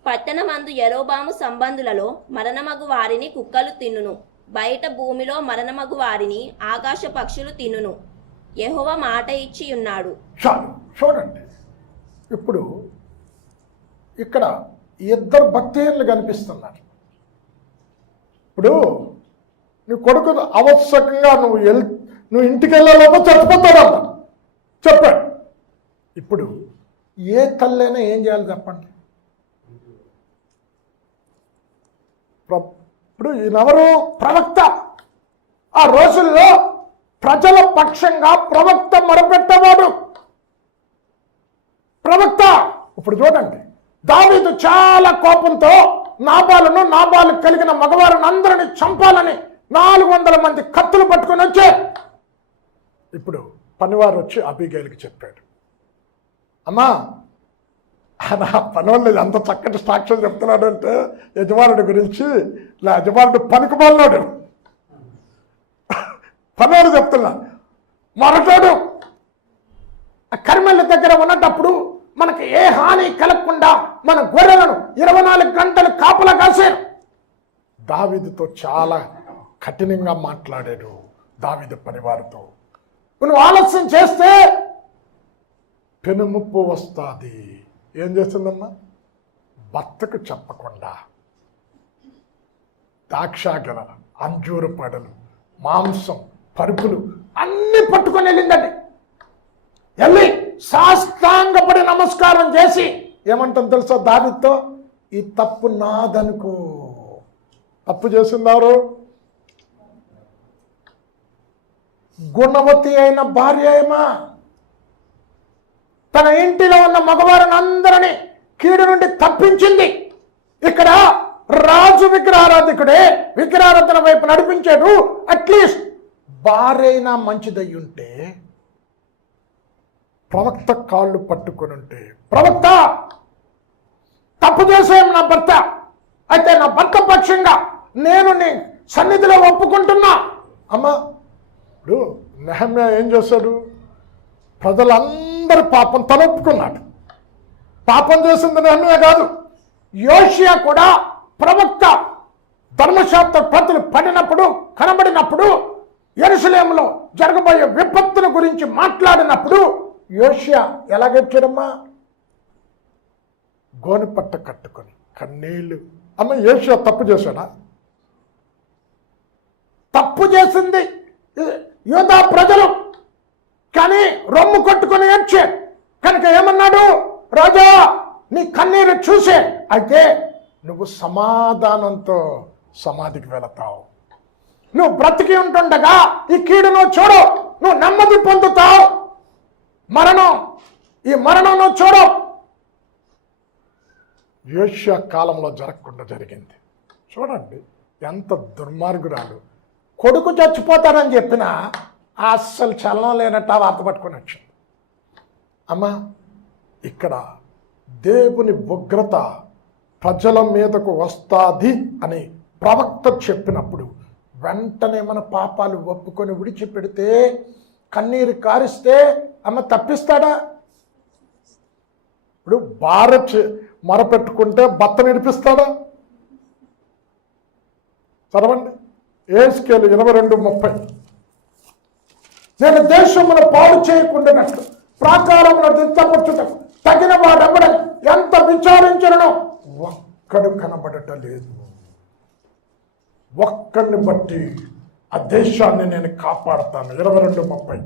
పట్టణమందు యెరొబాము సంబంధులలో మరణమగు వారిని కుక్కలు తిన్నును, బయట భూమిలో మరణమగు వారిని ఆకాశ పక్షులు తిన్నును. యెహోవా మాట ఇచ్చి ఉన్నాడు. చాలు చూడండి, ఇప్పుడు ఇక్కడ 2 భక్తిహీనులు కనిపిస్తున్నారు. ఇప్పుడు నీ కొడుకు అవశ్యకంగా నువ్వు ఇంటికి వెళ్ళేలోపు చచ్చిపోతాడన్న చెప్పాడు. ఇప్పుడు ఏ తల్లైనా ఏం చేయాలి చెప్పండి? ఇప్పుడు ఈయనెవరు? ప్రవక్త. ఆ రోజుల్లో ప్రజల పక్షంగా ప్రవక్త మొరపెట్టేవాడు ప్రవక్త. ఇప్పుడు చూడండి, దావీదు చాలా కోపంతో నాబాలు కలిగిన మగవారిని అందరిని చంపాలని 400 మంది కత్తులు పట్టుకొని వచ్చే. ఇప్పుడు పనివారు వచ్చి అబీగైలుకి చెప్పాడు, అమ్మా నా పనివాళ్ళు ఎంత చక్కటి సాక్ష్యం చెప్తున్నాడు అంటే యజమానుడి గురించి. యజమానుడు పనికిమాలినాడు. పనివాడు చెప్తున్నా మరటాడు కర్మెల దగ్గర ఉన్నప్పుడు మనకు ఏ హాని కలగకుండా మన గొర్రెలను 24 గంటలు కాపలా కాశారు. దావీదుతో చాలా కఠినంగా మాట్లాడాడు. దావీదు పరివారితో నువ్వు ఆలస్యం చేస్తే పెనుముప్పు వస్తుంది. ఏం చేస్తుందమ్మా? భర్తకు చెప్పకుండా ద్రాక్షగల, అంజూరు పడలు, మాంసం, పరుపులు అన్ని పట్టుకొని వెళ్ళిందండి. వెళ్ళి సాష్టాంగపడి నమస్కారం చేసి ఏమంటాం తెలుసా దావీదుతో? ఈ తప్పు నాదనుకో. తప్పు చేస్తున్నారు. గుణవతి అయిన భార్య ఏమా తన ఇంటిలో ఉన్న మగవారిని అందరినీ కీడు నుండి తప్పించింది. ఇక్కడ రాజు విగ్రహారాధికుడే విగ్రహారాధన వైపు నడిపించాడు. అట్లీస్ట్ భార్య అయినా మంచిదయ్యుంటే, ప్రవక్త కాళ్ళు పట్టుకొని ఉంటే, ప్రవక్త తప్పు చేసేం నా భర్త, అయితే నా భర్త పక్షంగా నేను నీ సన్నిధిలో ఒప్పుకుంటున్నా. అమ్మా, ఇప్పుడు నెహమ్యా ఏం చేశాడు? ప్రజలందరి పాపం తలొప్పుకున్నాడు. పాపం చేసింది నెహమ్యా కాదు, యోషియా కూడా ప్రవక్త ధర్మశాస్త్ర ప్రతులు పడినప్పుడు కనబడినప్పుడు యెరూషలేములో జరగబోయే విపత్తుల గురించి మాట్లాడినప్పుడు యోషియా ఎలాగెచ్చాడమ్మా? గోనెపట్ట కట్టుకొని కన్నీళ్ళు. అమ్మ, యోషియా తప్పు చేశాడా? తప్పు చేసింది యూదా ప్రజలు, కానీ రొమ్ము కొట్టుకుని ఏడ్చారు. కనుక ఏమన్నాడు? రాజా, నీ కన్నీరు చూసే అయితే నువ్వు సమాధానంతో సమాధికి వెళతావు. నువ్వు బ్రతికి ఉంటుండగా ఈ కీడును చూడు, నువ్వు నెమ్మది పొందుతావు. ఈ మరణం నువ్వు చూడు. యోషియా కాలంలో జరగకుండా జరిగింది. చూడండి ఎంత దుర్మార్గురాలు. కొడుకు చచ్చిపోతాడని చెప్పినా అస్సలు చలనం లేనట్టు ఆ వార్త పట్టుకొని వచ్చింది. అమ్మా, ఇక్కడ దేవుని ఉగ్రత ప్రజల మీదకు వస్తాది అని ప్రవక్త చెప్పినప్పుడు వెంటనే మన పాపాలు ఒప్పుకొని విడిచిపెడితే, కన్నీరు కారిస్తే అమ్మ తప్పిస్తాడా? ఇప్పుడు భార్య మొరపెట్టుకుంటే భర్త నిడిపిస్తాడా? చదవండి ఏస్కేలు 22:30. నేను దేశమును పాడు చేయకుండానట్లు ప్రాకారమును దిద్దపరచుటకు తగిన వాడెవడని ఎంత విచారించను ఒక్కడు కనబడటం లేదు. ఒక్కడిని బట్టి ఆ దేశాన్ని నేను కాపాడతాను. 22:30.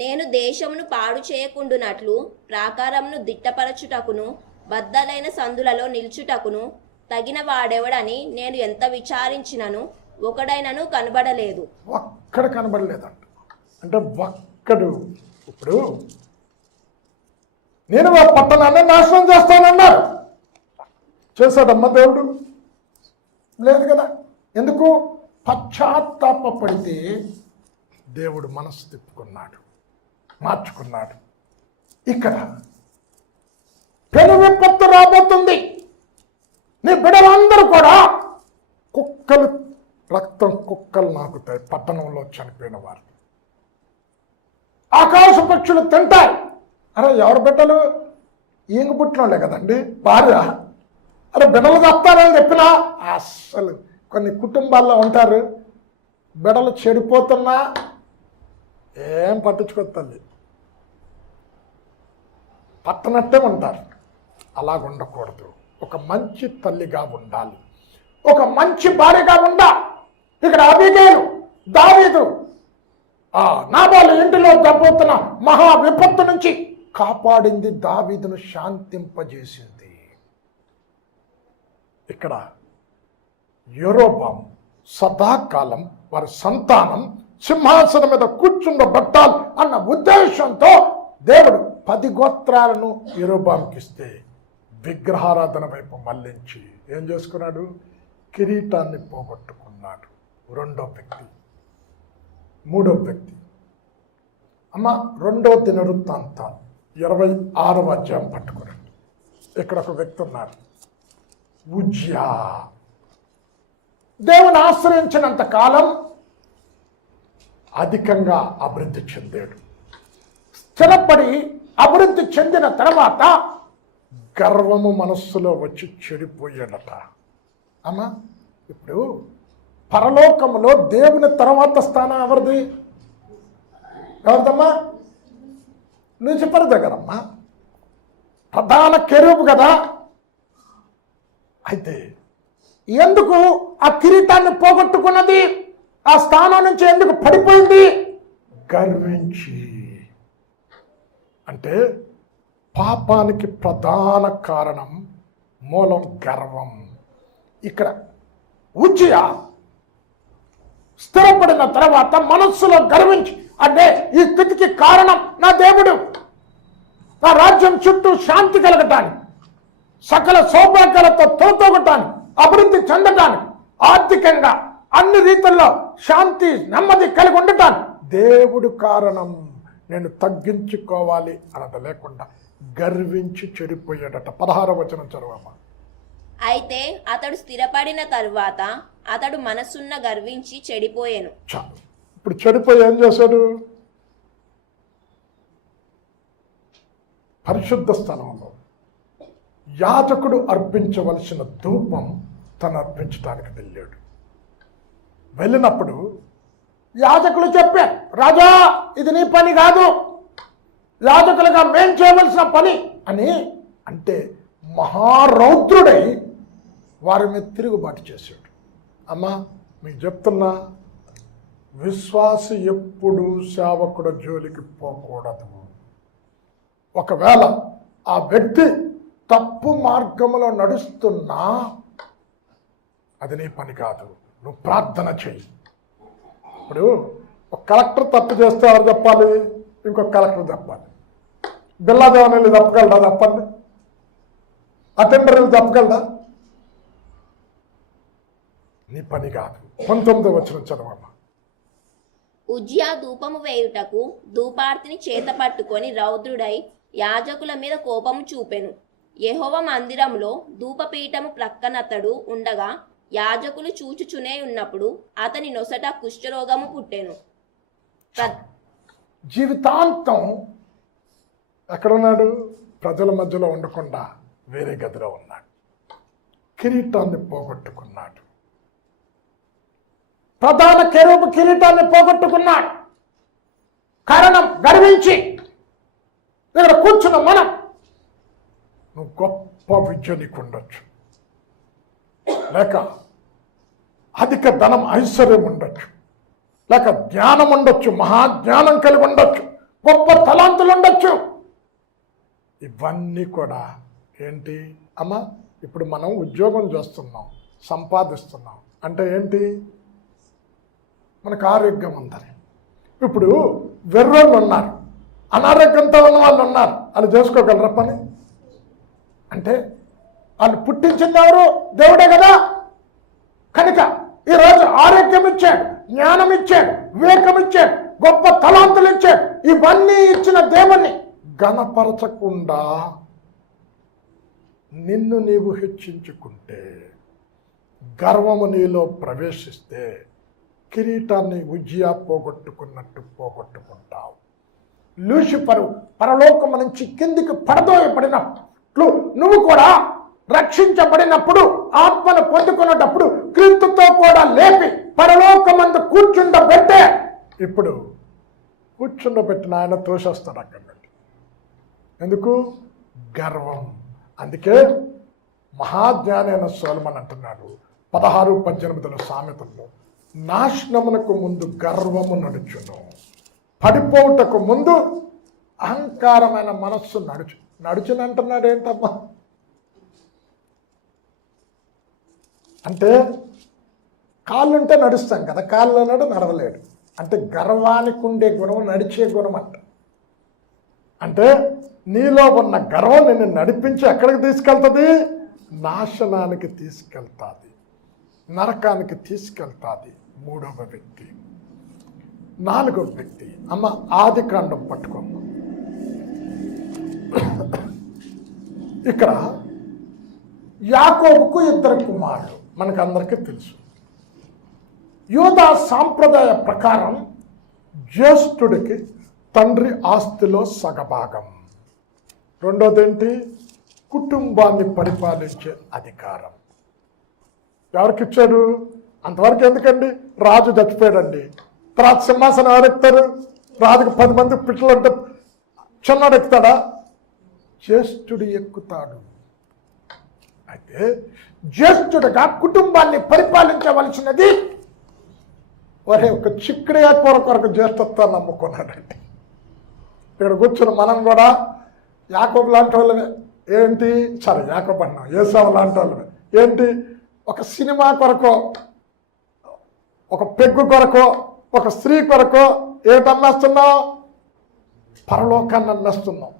నేను దేశమును పాడు చేయకుండునట్లు ప్రాకారమును దిట్టపరచుటకును బద్దలైన సందులలో నిల్చుటకును తగిన వాడెవడని నేను ఎంత విచారించినను ఒకడైనను కనబడలేదు. ఒక్కడు కనబడలేదంట. అంటే ఒక్కడు. ఇప్పుడు నేను ఆ పట్టణాన్ని నాశనం చేస్తానన్నాడు. చేశాడమ్మా దేవుడు? లేదు కదా. ఎందుకు? పశ్చాత్తాపడితే దేవుడు మనసు తిప్పుకున్నాడు, మార్చుకున్నాడు. ఇక్కడ పెను విపత్తు రాబోతుంది. నీ బిడ్డలందరూ కూడా కుక్కలు రక్తం కుక్కలు నాకుతాయి. పట్టణంలో చనిపోయిన వారు ఆకాశ పక్షులు తింటాయి. అరే ఎవరు బిడ్డలు? ఈంగ పుట్టినోళ్ళే కదండి భార్య. అరే బిడ్డలు తప్పారని చెప్పినా అస్సలు కొన్ని కుటుంబాల్లో ఉంటారు, బిడ్డలు చెడిపోతున్నా ఏం పట్టించుకోవాలి, పట్టనట్టే ఉంటారు. అలాగ ఉండకూడదు. ఒక మంచి తల్లిగా ఉండాలి, ఒక మంచి భార్యగా ఉండాలి. ఇక్కడ అబీగయలు దావీదు నాబాలు ఇంటిలో జరగబోతున్న మహా విపత్తు నుంచి కాపాడింది, దావీదును శాంతింపజేసింది. ఇక్కడ యెరోబాము సదాకాలం వారి సంతానం సింహాసనం మీద కూర్చుండబట్టాలి అన్న ఉద్దేశంతో దేవుడు 10 గోత్రాలను యెరోబాముకి ఇస్తే విగ్రహారాధన వైపు మళ్లించి ఏం చేసుకున్నాడు? కిరీటాన్ని పోగొట్టుకున్నాడు. రెండో వ్యక్తి. మూడో వ్యక్తి అమ్మ 2వ దినవృత్తాంతాలు 26వ అధ్యాయం పట్టుకురండి. ఇక్కడ ఒక వ్యక్తి ఉన్నారు, ఉజ్జియా. దేవుని ఆశ్రయించినంత కాలం అధికంగా అభివృద్ధి చెందాడు. స్థిరపడి అభివృద్ధి చెందిన తర్వాత గర్వము మనస్సులో వచ్చి చెడిపోయాడట. అమ్మా, ఇప్పుడు పరలోకములో దేవుని తర్వాత స్థానం ఎవరిది? ఎవరిదమ్మా? లూసిఫర్ దగ్గరమ్మా, ప్రధాన కెరూబు కదా. అయితే ఎందుకు ఆ కిరీటాన్ని పోగొట్టుకున్నది? ఆ స్థానం నుంచి ఎందుకు పడిపోయింది? గర్వించి. అంటే పాపానికి ప్రధాన కారణం, మూలం గర్వం. ఇక్కడ ఉజ్జియా స్థిరపడిన తర్వాత మనస్సులో గర్వించి, అంటే ఈ స్థితికి కారణం నా దేవుడు, నా రాజ్యం చుట్టూ శాంతి కలగటానికి, సకల సౌభాగ్యాలతో తోతోగటానికి, అభివృద్ధి చెందటానికి, ఆర్థికంగా అన్ని రీతుల్లో శాంతి నెమ్మది కలిగి ఉండటానికి దేవుడు కారణం, నేను తగ్గించుకోవాలి అన్నది లేకుండా గర్వించి చెడిపోయాడట. 16వ వచనం చదవమ్మా. అయితే అతడు స్థిరపడిన తరువాత అతడు మనస్సున్న గర్వించి చెడిపోయెను. చాలు. ఇప్పుడు చెడిపోయి ఏం చేశాడు? పరిశుద్ధ స్థలంలో యాజకుడు అర్పించవలసిన ధూపం తను అర్పించడానికి వెళ్ళాడు. వెళ్ళినప్పుడు యాజకులు చెప్పారు, రాజా ఇది నీ పని కాదు, యాజకులుగా మేం చేయవలసిన పని అని అంటే మహారౌద్రుడై వారి మీద తిరుగుబాటు చేశాడు. అమ్మా, మీకు చెప్తున్నా, విశ్వాసి ఎప్పుడు సేవకుడు జోలికి పోకూడదు. ఒకవేళ ఆ వ్యక్తి తప్పు మార్గంలో నడుస్తున్నా అది నీ పని కాదు, నువ్వు ప్రార్థన చెయ్యి. ఇప్పుడు ఒక కలెక్టర్ తప్పు చేస్తే ఎవరు చెప్పాలి? ఇంకొక కలెక్టర్ చెప్పాలి. బిల్లాదేవన్ వెళ్ళి తప్పగలరా? తప్పండి. అటెండర్ వెళ్ళి తప్పగలరా? నీ పని కాదు. 19వ వచనం చదవమ్మా. ఉజ్జియా ధూపము వేయుటకు ధూపార్తిని చేత పట్టుకొని రౌద్రుడై యాజకుల మీద కోపము చూపెను. యెహోవా మందిరంలో ధూపపీఠము ప్రక్కనతడు ఉండగా యాజకులు చూచుచునే ఉన్నప్పుడు అతని నొసట కుష్ఠరోగము పుట్టెను. జీవితాంతం ఎక్కడున్నాడు? ప్రజల మధ్యలో ఉండకుండా వేరే గదిలో ఉన్నాడు. కిరీటాన్ని పోగొట్టుకున్నాడు. ప్రధాన కెరూబు కిరీటాన్ని పోగొట్టుకున్నాడు. కారణం గర్వించి. ఇక్కడ కూర్చున్న మనం, నువ్వు గొప్ప విద్య నీకు ఉండొచ్చు, లేక అధిక ధనం ఐశ్వర్యం ఉండొచ్చు, లేక జ్ఞానం ఉండొచ్చు, మహాజ్ఞానం కలిగి ఉండొచ్చు, గొప్ప తలాంతులు ఉండొచ్చు. ఇవన్నీ కూడా ఏంటి అమ్మా? ఇప్పుడు మనం ఉద్యోగం చేస్తున్నాం, సంపాదిస్తున్నాం అంటే ఏంటి? మనకు ఆరోగ్యం ఉందని. ఇప్పుడు వెర్రోళ్ళు ఉన్నారు, అనారోగ్యంతో ఉన్న వాళ్ళు ఉన్నారు, వాళ్ళు చేసుకోగలరా పని? అంటే వాళ్ళు పుట్టించింది ఎవరు? దేవుడే కదా. కనుక ఈరోజు ఆరోగ్యం ఇచ్చాడు, జ్ఞానం ఇచ్చాడు, వివేకం ఇచ్చాడు, గొప్ప తలాంతులు ఇచ్చాడు. ఇవన్నీ ఇచ్చిన దేవుణ్ణి గణపరచకుండా నిన్ను నీవు హెచ్చించుకుంటే, గర్వము నీలో ప్రవేశిస్తే కిరీటాన్ని ఉజ్జియా పోగొట్టుకున్నట్టు పోగొట్టుకుంటావు. లూసిఫరు పరలోకము నుంచి కిందికి పడదోయబడినట్లు నువ్వు కూడా రక్షించబడినప్పుడు, ఆత్మను పొందుకున్నప్పుడు క్రీస్తుతో కూడా లేపి పరలోకమందు కూర్చుండబెట్టే. ఇప్పుడు కూర్చుండబెట్టిన ఆయన తోసేస్తాడు అక్కడి నుండి. ఎందుకు? గర్వం. అందుకే మహాజ్ఞాని అయిన సొలొమోను అంటున్నాడు 16:18 సామెతల్లో, నాశనమునకు ముందు గర్వము నడుచును, పడిపోవుటకు ముందు అహంకారమైన మనస్సు నడుచునంటున్నాడు. ఏంటమ్మా అంటే? కాళ్ళుంటే నడుస్తాం కదా, కాళ్ళు అన్నాడు నడవలేడు. అంటే గర్వానికి ఉండే గుణం నడిచే గుణం అంట. అంటే నీలో ఉన్న గర్వం నిన్ను నడిపించి ఎక్కడికి తీసుకెళ్తుంది? నాశనానికి తీసుకెళ్తాది, నరకానికి తీసుకెళ్తాది. 3వ వ్యక్తి. 4వ వ్యక్తి అమ్మ, ఆదికాండం పట్టుకోమ్మ. ఇక్కడ యాకోబుకు 2 కుమారులు మనకందరికీ తెలుసు. యూదా సాంప్రదాయ ప్రకారం జ్యేష్ఠుడికి తండ్రి ఆస్తిలో సగభాగం. రెండోది ఏంటి? కుటుంబాన్ని పరిపాలించే అధికారం ఎవరికి ఇచ్చాడు? అంతవరకు ఎందుకండి? రాజు చచ్చిపోయాడండి, తర్వాత సింహాసనం ఎవరు ఎక్కుతారు? రాజుకు 10 మంది పిట్టలు అంటే చిన్నడు ఎక్కుతాడా? జ్యేష్ఠుడు ఎక్కుతాడు. అయితే జ్యేష్ఠుడుగా కుటుంబాన్ని పరిపాలించవలసినది ఒరే ఒక చిక్కుడుగా కొరకు జ్యేష్ఠత్వాన్ని నమ్ముకున్నాడండి. ఇక్కడ కూర్చుని మనం కూడా యాకోబు లాంటి వాళ్ళమే ఏంటి, సరే యాకోబు అన్నాం, ఏసావు లాంటి వాళ్ళమే ఏంటి, ఒక సినిమా కొరకో, ఒక పెగ్గు కొరకో, ఒక స్త్రీ కొరకో ఏటమ్మేస్తున్నావు? పరలోకాన్ని అమ్మేస్తున్నాం.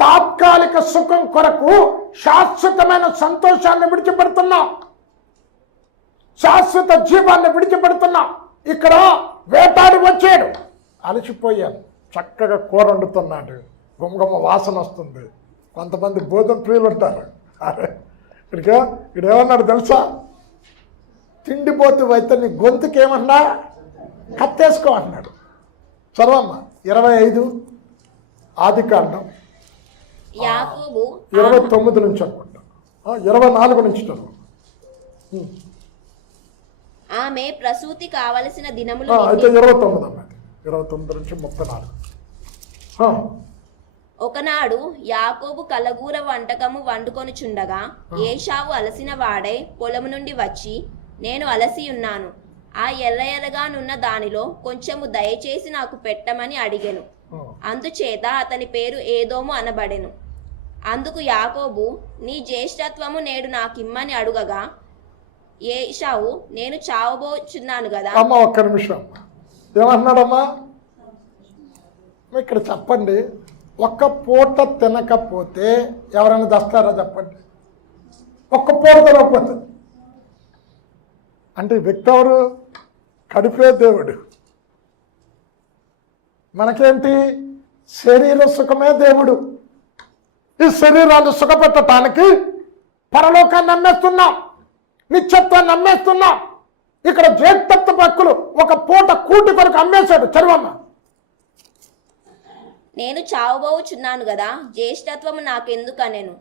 తాత్కాలిక సుఖం కొరకు శాశ్వతమైన సంతోషాన్ని విడిచిపెడుతున్నాం, శాశ్వత జీవాన్ని విడిచిపెడుతున్నాం. ఇక్కడ వేటాడి వచ్చాడు, అలసిపోయాను, చక్కగా కూర వండుతున్నాడు, గుమగుమ వాసన వస్తుంది. కొంతమంది భోజన ప్రియులు ఉంటారు, అరే ఇక్కడ ఏమన్నాడు తెలుసా? తిండిపోతు అయితే నీ గొంతుకి ఏమన్నా కత్తేసుకో అన్నాడు. చదవమ్మా 25 ఆదికాండం 29 నుంచి అనుకుంటా, 24 నుంచి చదువు. ఆమె ప్రసూతి కావలసిన దినములు అయితే 29 అన్నది, 29 నుంచి 34. ఒకనాడు యాకోబు కలగూర వంటకము వండుకొనుచుండగా ఏశావు అలసిన వాడై పొలము నుండి వచ్చి, నేను అలసి ఉన్నాను, ఆ ఎర్రగా దానిలో కొంచెము దయచేసి నాకు పెట్టమని అడిగెను. అందుచేత అతని పేరు ఏదోము అనబడెను. అందుకు యాకోబు, నీ జ్యేష్ఠత్వము నేడు నాకిమ్మని అడుగగా ఏశావు, నేను చావబోచున్నాను కదా. అమ్మ ఒక్క నిమిషం, ఏమన్నాడమ్మా? ఇక్కడ చెప్పండి, ఒక్క పూట తినకపోతే ఎవరైనా దస్తారా చెప్పండి? ఒక్క పూట తినకపోతే అంటే వ్యక్తి ఎవరు? కడిపే దేవుడు. మనకేంటి? శరీర సుఖమే దేవుడు. ఈ శరీరాన్ని సుఖపెట్టడానికి పరలోకాన్ని నమ్మేస్తున్నాం, నిత్యత్వాన్ని నమ్మేస్తున్నాం. ఇక్కడ జ్యేష్ఠత్వ హక్కులు ఒక పూట కూటి కొరకు అమ్మేశాడు. చదవమ్మ. నేను చావబోచున్నాను కదా, జ్యేష్ఠత్వము నాకెందుకనెను.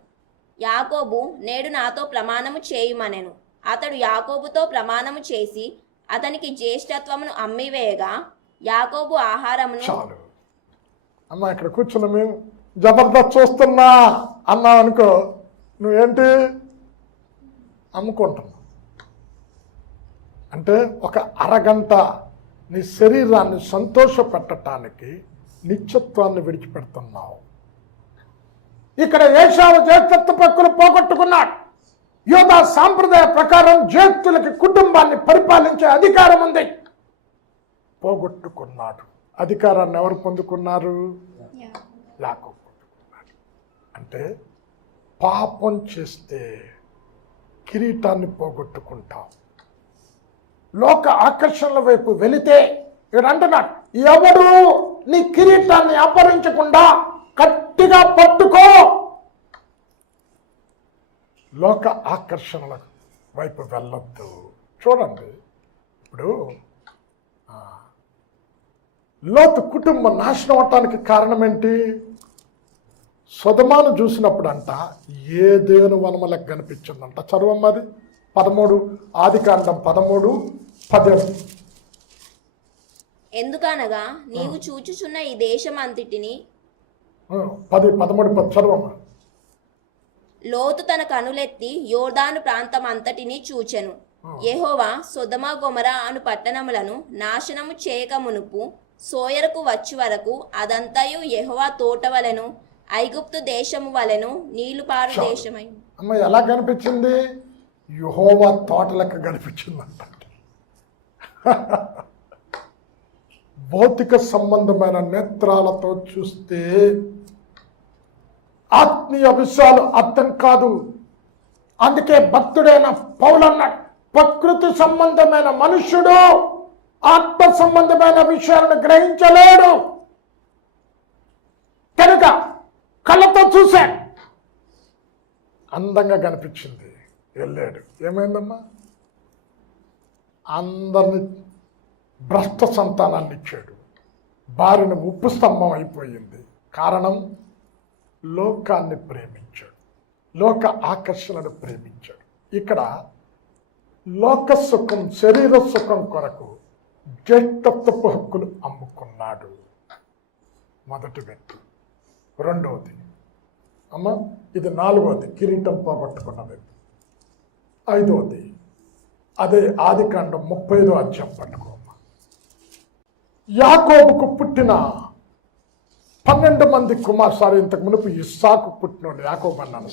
యాకోబు, నేడు నాతో ప్రమాణము చేయుమనెను. అతడు యాకోబుతో ప్రమాణము చేసి అతనికి జ్యేష్ఠత్వమును అమ్మివేయగా యాకోబు ఆహారమును. చాలు అమ్మ, ఇక్కడ కూర్చున్నా మేము జబర్దస్త్ చూస్తున్నా అన్నావు అనుకో, నువ్వేంటి అమ్ముకుంటున్నావు. అంటే ఒక అరగంట నీ శరీరాన్ని సంతోష పెట్టడానికి నిత్యత్వాన్ని విడిచిపెడుతున్నావు. ఇక్కడ ఏశావు జ్యేష్ఠత్వ హక్కులు పోగొట్టుకున్నాడు. యోధా సాంప్రదాయ ప్రకారం జ్యేష్ఠులకి కుటుంబాన్ని పరిపాలించే అధికారం ఉంది, పోగొట్టుకున్నాడు. అధికారాన్ని ఎవరు పొందుకున్నారు? యాకోబు పొందుకున్నాడు. అంటే పాపం చేస్తే కిరీటాన్ని పోగొట్టుకుంటాం. లోక ఆకర్షణల వైపు వెళితే ఇక్కడ అంటున్నాడు, ఎవడు నీ కిరీటాన్ని అపహరించకుండా గట్టిగా పట్టుకో. లోక ఆకర్షణల వైపు వెళ్ళొద్దు. చూడండి, ఇప్పుడు లోతు కుటుంబం నాశనం అవటానికి కారణం ఏంటి? సొదొమను చూసినప్పుడు అంట ఏ దేవుని వనమలకు కనిపించిందంట. చదువమ్మది 13 ఆదికాండం 13:17. ఎందుకనగా నీవు చూచుచున్న ఈ దేశం అంతటిని 13 చదువమ్మ. లోతు తన కనులెత్తి యోర్దాను ప్రాంతం అంతటిని చూచెను. యెహోవా సొదొమ గొమొర అను పట్టణములను నాశనము చేయక మునుపు సోయరుకు వచ్చి వరకు అదంతయు యెహోవా తోట వలెను ఐగుప్తు దేశము వలెను నీళ్లుపారు దేశమై. అమ్మ ఎలా కనిపించింది? యెహోవా తోటలకు కనిపించిందంట. భౌతిక సంబంధమైన నేత్రాలతో చూస్తే ఆత్మీయ విషయాలు అర్థం కాదు. అందుకే భక్తుడైన పౌలన్నాడు, ప్రకృతి సంబంధమైన మనుష్యుడు ఆత్మ సంబంధమైన విషయాలను గ్రహించలేడు. కనుక కళ్ళతో చూశాడు, అందంగా కనిపించింది, వెళ్ళాడు. ఏమైందమ్మా? అందరిని భ్రష్ట సంతానాన్ని ఇచ్చాడు. భార్యను ఉప్పు స్తంభం అయిపోయింది. కారణం లోకాన్ని ప్రేమించాడు, లోక ఆకర్షణను ప్రేమించాడు. ఇక్కడ లోక సుఖం, శరీర సుఖం కొరకు జ్యేష్ఠత్వపు హక్కులు అమ్ముకున్నాడు. మొదటి వ్యక్తి. రెండవది అమ్మ, ఇది నాలుగవది, కిరీటం పోగొట్టుకున్న వ్యక్తి. ఐదవది అదే ఆదికాండం 35వ అధ్యాయం పట్టుకోమ్మ. యాకోబుకు పుట్టిన 12 మంది ఇంతకు మునుపు ఇస్సాకు పుట్టినోడు యాకోబు అన్నాను,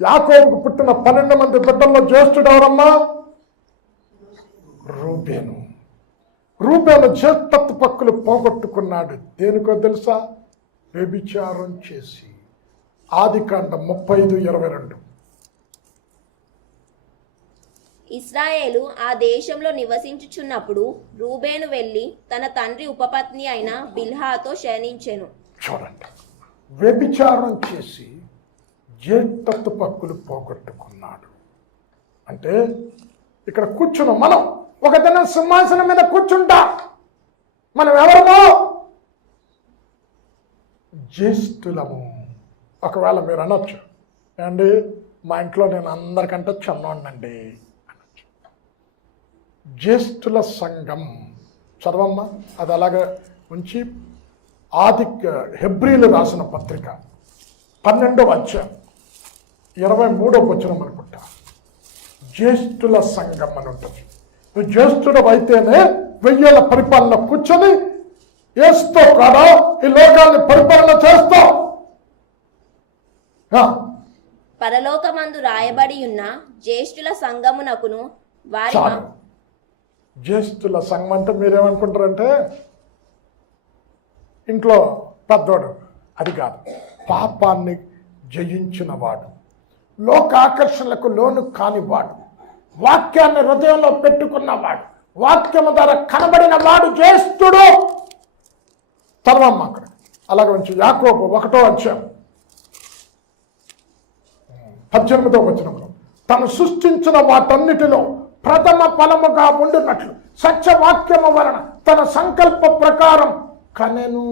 యాకోబుకు పుట్టిన 12 మంది బిడ్డల్లో జ్యేష్ఠుడు ఎవరమ్మా? రూబేను. రూబేను జ్యేష్ఠత్వ హక్కులు పోగొట్టుకున్నాడు. దేనికో తెలుసా? వ్యభిచారం చేసి. ఆదికాండం 35:22. ఇశ్రాయేలు ఆ దేశంలో నివసించుచున్నప్పుడు రూబేను వెళ్ళి తన తండ్రి ఉపపత్ని అయిన బిల్హాతో శయనించెను. చూడండి, వ్యభిచారం చేసి జ్యేష్ఠత్వ హక్కులు పోగొట్టుకున్నాడు. అంటే ఇక్కడ కూర్చున్నాం మనం, ఒక దినం సింహాసనం మీద కూర్చుంటా. మనం ఎవరమో? జ్యేష్ఠులము. ఒకవేళ మీరు అనొచ్చు, అండి మా ఇంట్లో నేను అందరికంటే చిన్నోడినండి అనొచ్చు. జ్యేష్ఠుల సంఘం చదవమ్మా, అది అలాగే ఉంచి హెబ్రీలు రాసిన పత్రిక 12వ అధ్యాయం 23వ వచనం అనుకుంటా. జ్యేష్ఠుల సంఘం అని ఉంటుంది. నువ్వు జ్యేష్ఠుడు అయితేనే 1000 పరిపాలన కూర్చొని ఏస్తో కాదా ఈ లోకాన్ని పరిపాలన చేస్తావు. పరలోకమందు రాయబడి ఉన్న జ్యేష్ఠుల సంఘమునకును వారి జ్యేష్ఠుల సంఘం అంటే మీరేమనుకుంటారంటే ఇంట్లో పెద్దోడు, అది కాదు. పాపాన్ని జయించిన వాడు, లోకాకర్షణలకు లోను కానివాడు, వాక్యాన్ని హృదయంలో పెట్టుకున్నవాడు, వాక్యము ద్వారా కనబడిన వాడు జ్యేష్ఠుడు. చదవమ్మ అక్కడ అలాగే ఉంచి యాకోబు 1వ అధ్యాయం 18వ వచనంలో, తను సృష్టించిన వాటన్నిటిలో ప్రథమ ఫలముగా ఉండునట్లు సత్యవాక్యము వలన తన సంకల్ప ప్రకారం కనెను.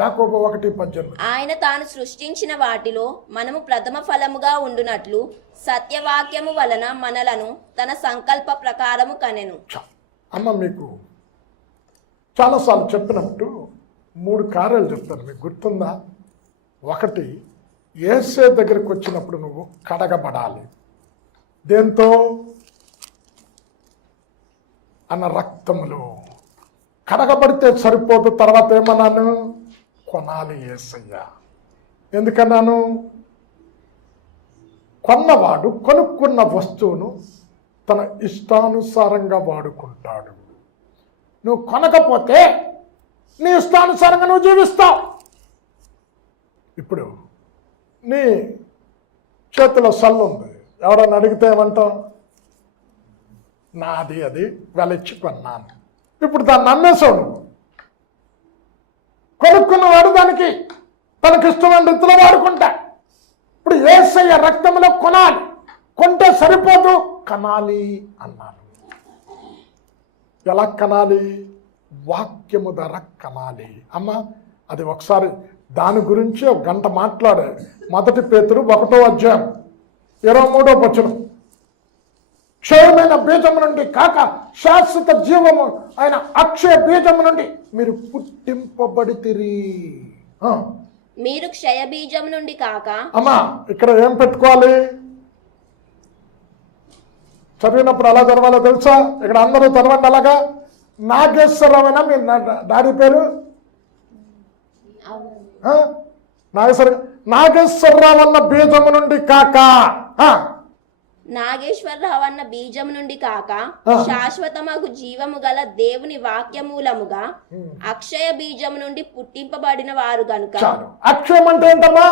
యాకోబు 1:18. ఆయన తాను సృష్టించిన వాటిలో మనము ప్రథమ ఫలముగా ఉండునట్లు సత్యవాక్యము వలన మనలను తన సంకల్ప ప్రకారము కనెను. అమ్మ, మీకు చాలాసార్లు చెప్పినట్టు 3 కార్యాలు చెప్తాను, మీకు గుర్తుందా? 1, యేసే దగ్గరికి వచ్చినప్పుడు నువ్వు కడగబడాలి. దేంతో? అన్న రక్తములో. కడగబడితే సరిపోదు, తర్వాత ఏమన్నాను? కొనాలి యేసయ్య. ఎందుకన్నాను? కొన్నవాడు కొనుక్కున్న వస్తువును తన ఇష్టానుసారంగా వాడుకుంటాడు. నువ్వు కొనకపోతే నీ ఇష్టానుసారంగా నువ్వు జీవిస్తావు. ఇప్పుడు నీ చేతిలో సల్లు ఉంది, ఎవడన్నా అడిగితే ఏమంటావు? నాది, అది వెలచ్చి కొన్నాను. ఇప్పుడు దాన్ని అమ్మేసావు. నువ్వు కొనుక్కున్నవాడు దానికి తనకిష్టమైన రీతిలో వాడుకుంటా. ఇప్పుడు యేసయ్య రక్తంలో కొనాలి, కొంటే సరిపోదు, కనాలి అన్నాను. ఎలా కనాలి? వాక్యము ధర కనాలి. అమ్మ, అది ఒకసారి దాని గురించి 1 గంట మాట్లాడే. 1 పేతురు 1వ అధ్యాయం 23వ వచనం, క్షయమైన బీజము నుండి కాక శాశ్వత జీవము అయిన అక్షయ బీజము నుండి మీరు పుట్టింపబడితిరి. మీరు క్షయ బీజం నుండి కాక. అమ్మా, ఇక్కడ ఏం పెట్టుకోవాలి? చదివినప్పుడు ఎలా చదవాలో తెలుసా? ఇక్కడ అందరూ చదవండి అలాగా. నాగేశ్వరరావు అయినా మీ డాడీ పేరు? నాగేశ్వరరావు అన్న బీజము నుండి కాక. నాగేశ్వరరావు అన్న బీజం నుండి కాక శాశ్వతమగు జీవము గల దేవుని వాక్యమూలముగా అక్షయ బీజం నుండి పుట్టింపబడిన వారు గనుక. అక్షయం అంటే ఏంటమ్మా?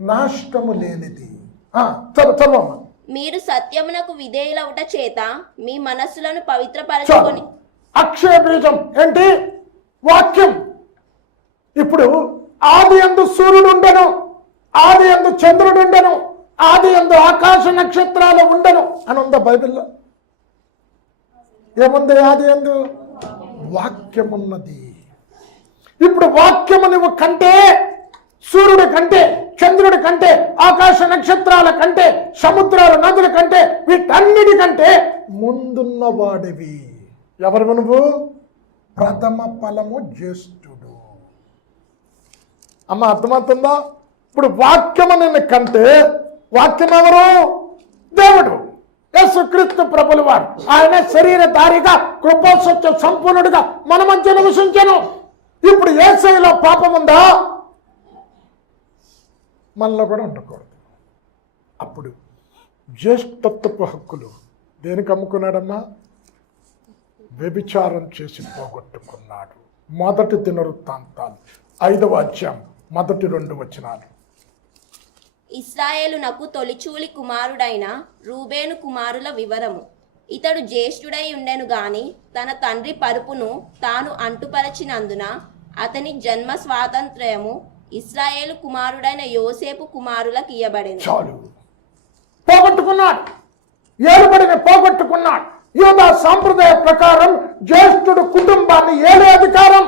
నాశనము లేనిది. చదవమ్మా. మీరు సత్యమునకు విధేయులవుట చేత మీ మనస్సులను పవిత్రపరచుకొని. అక్షయ బీజం ఏంటి? వాక్యం. ఇప్పుడు ఆది యందు సూర్యుడు ఉండెను, ఆది యందు చంద్రుడు ఉండెను, ఆది యందు ఆకాశ నక్షత్రాలు ఉండెను అని ఉందా బైబిల్లో? ఏముంది? ఆది యందు వాక్యం ఉన్నది. ఇప్పుడు వాక్యము నువ్వు కంటే సూర్యుడి కంటే, చంద్రుడి కంటే, ఆకాశ నక్షత్రాల కంటే, సముద్రాల నదుల కంటే, వీటన్నిటికంటే ముందున్న వాడివి. ఎవరు నువ్వు? ప్రథమ ఫలము జ్యేష్ఠుడు. అమ్మ అర్థమవుతుందా? ఇప్పుడు వాక్యము నిన్ను కంటే, వాక్యం ఎవరు? దేవుడు, యేసుక్రీస్తు ప్రభులు వారు. ఆయన శరీరధారిగా కృపాసత్య సంపూర్ణుడిగా మన మధ్య నివసించెను. ఇప్పుడు యేసయ్యలో పాపం ఉందా? మనలో కూడా ఉండకూడదు. అప్పుడు జ్యేష్ఠత్వపు హక్కులు దేనికి అమ్ముకున్నాడమ్మా? వ్యభిచారం చేసి పోగొట్టుకున్నాడు. మొదటి దినవృత్తాంతాలు 5వ అధ్యాయం మొదటి 2 వచనాలు. ఇశ్రాయేలునకు తొలిచూలి కుమారుడైన రూబేను కుమారుల వివరము. ఇతడు జ్యేష్ఠుడై ఉండెను గాని తన తండ్రి పరుపును తాను అంటుపరచినందున అతని జన్మ స్వాతంత్ర్యము ఇశ్రాయేలు కుమారుడైన యోసేపు కుమారులకు ఇయ్యబడెను. చాలు, పోగొట్టుకున్నాడు. ఏలుబడిని పోగొట్టుకున్నాడు. యూదా సాంప్రదాయ ప్రకారం జ్యేష్ఠుడు కుటుంబాన్ని ఏలే అధికారం,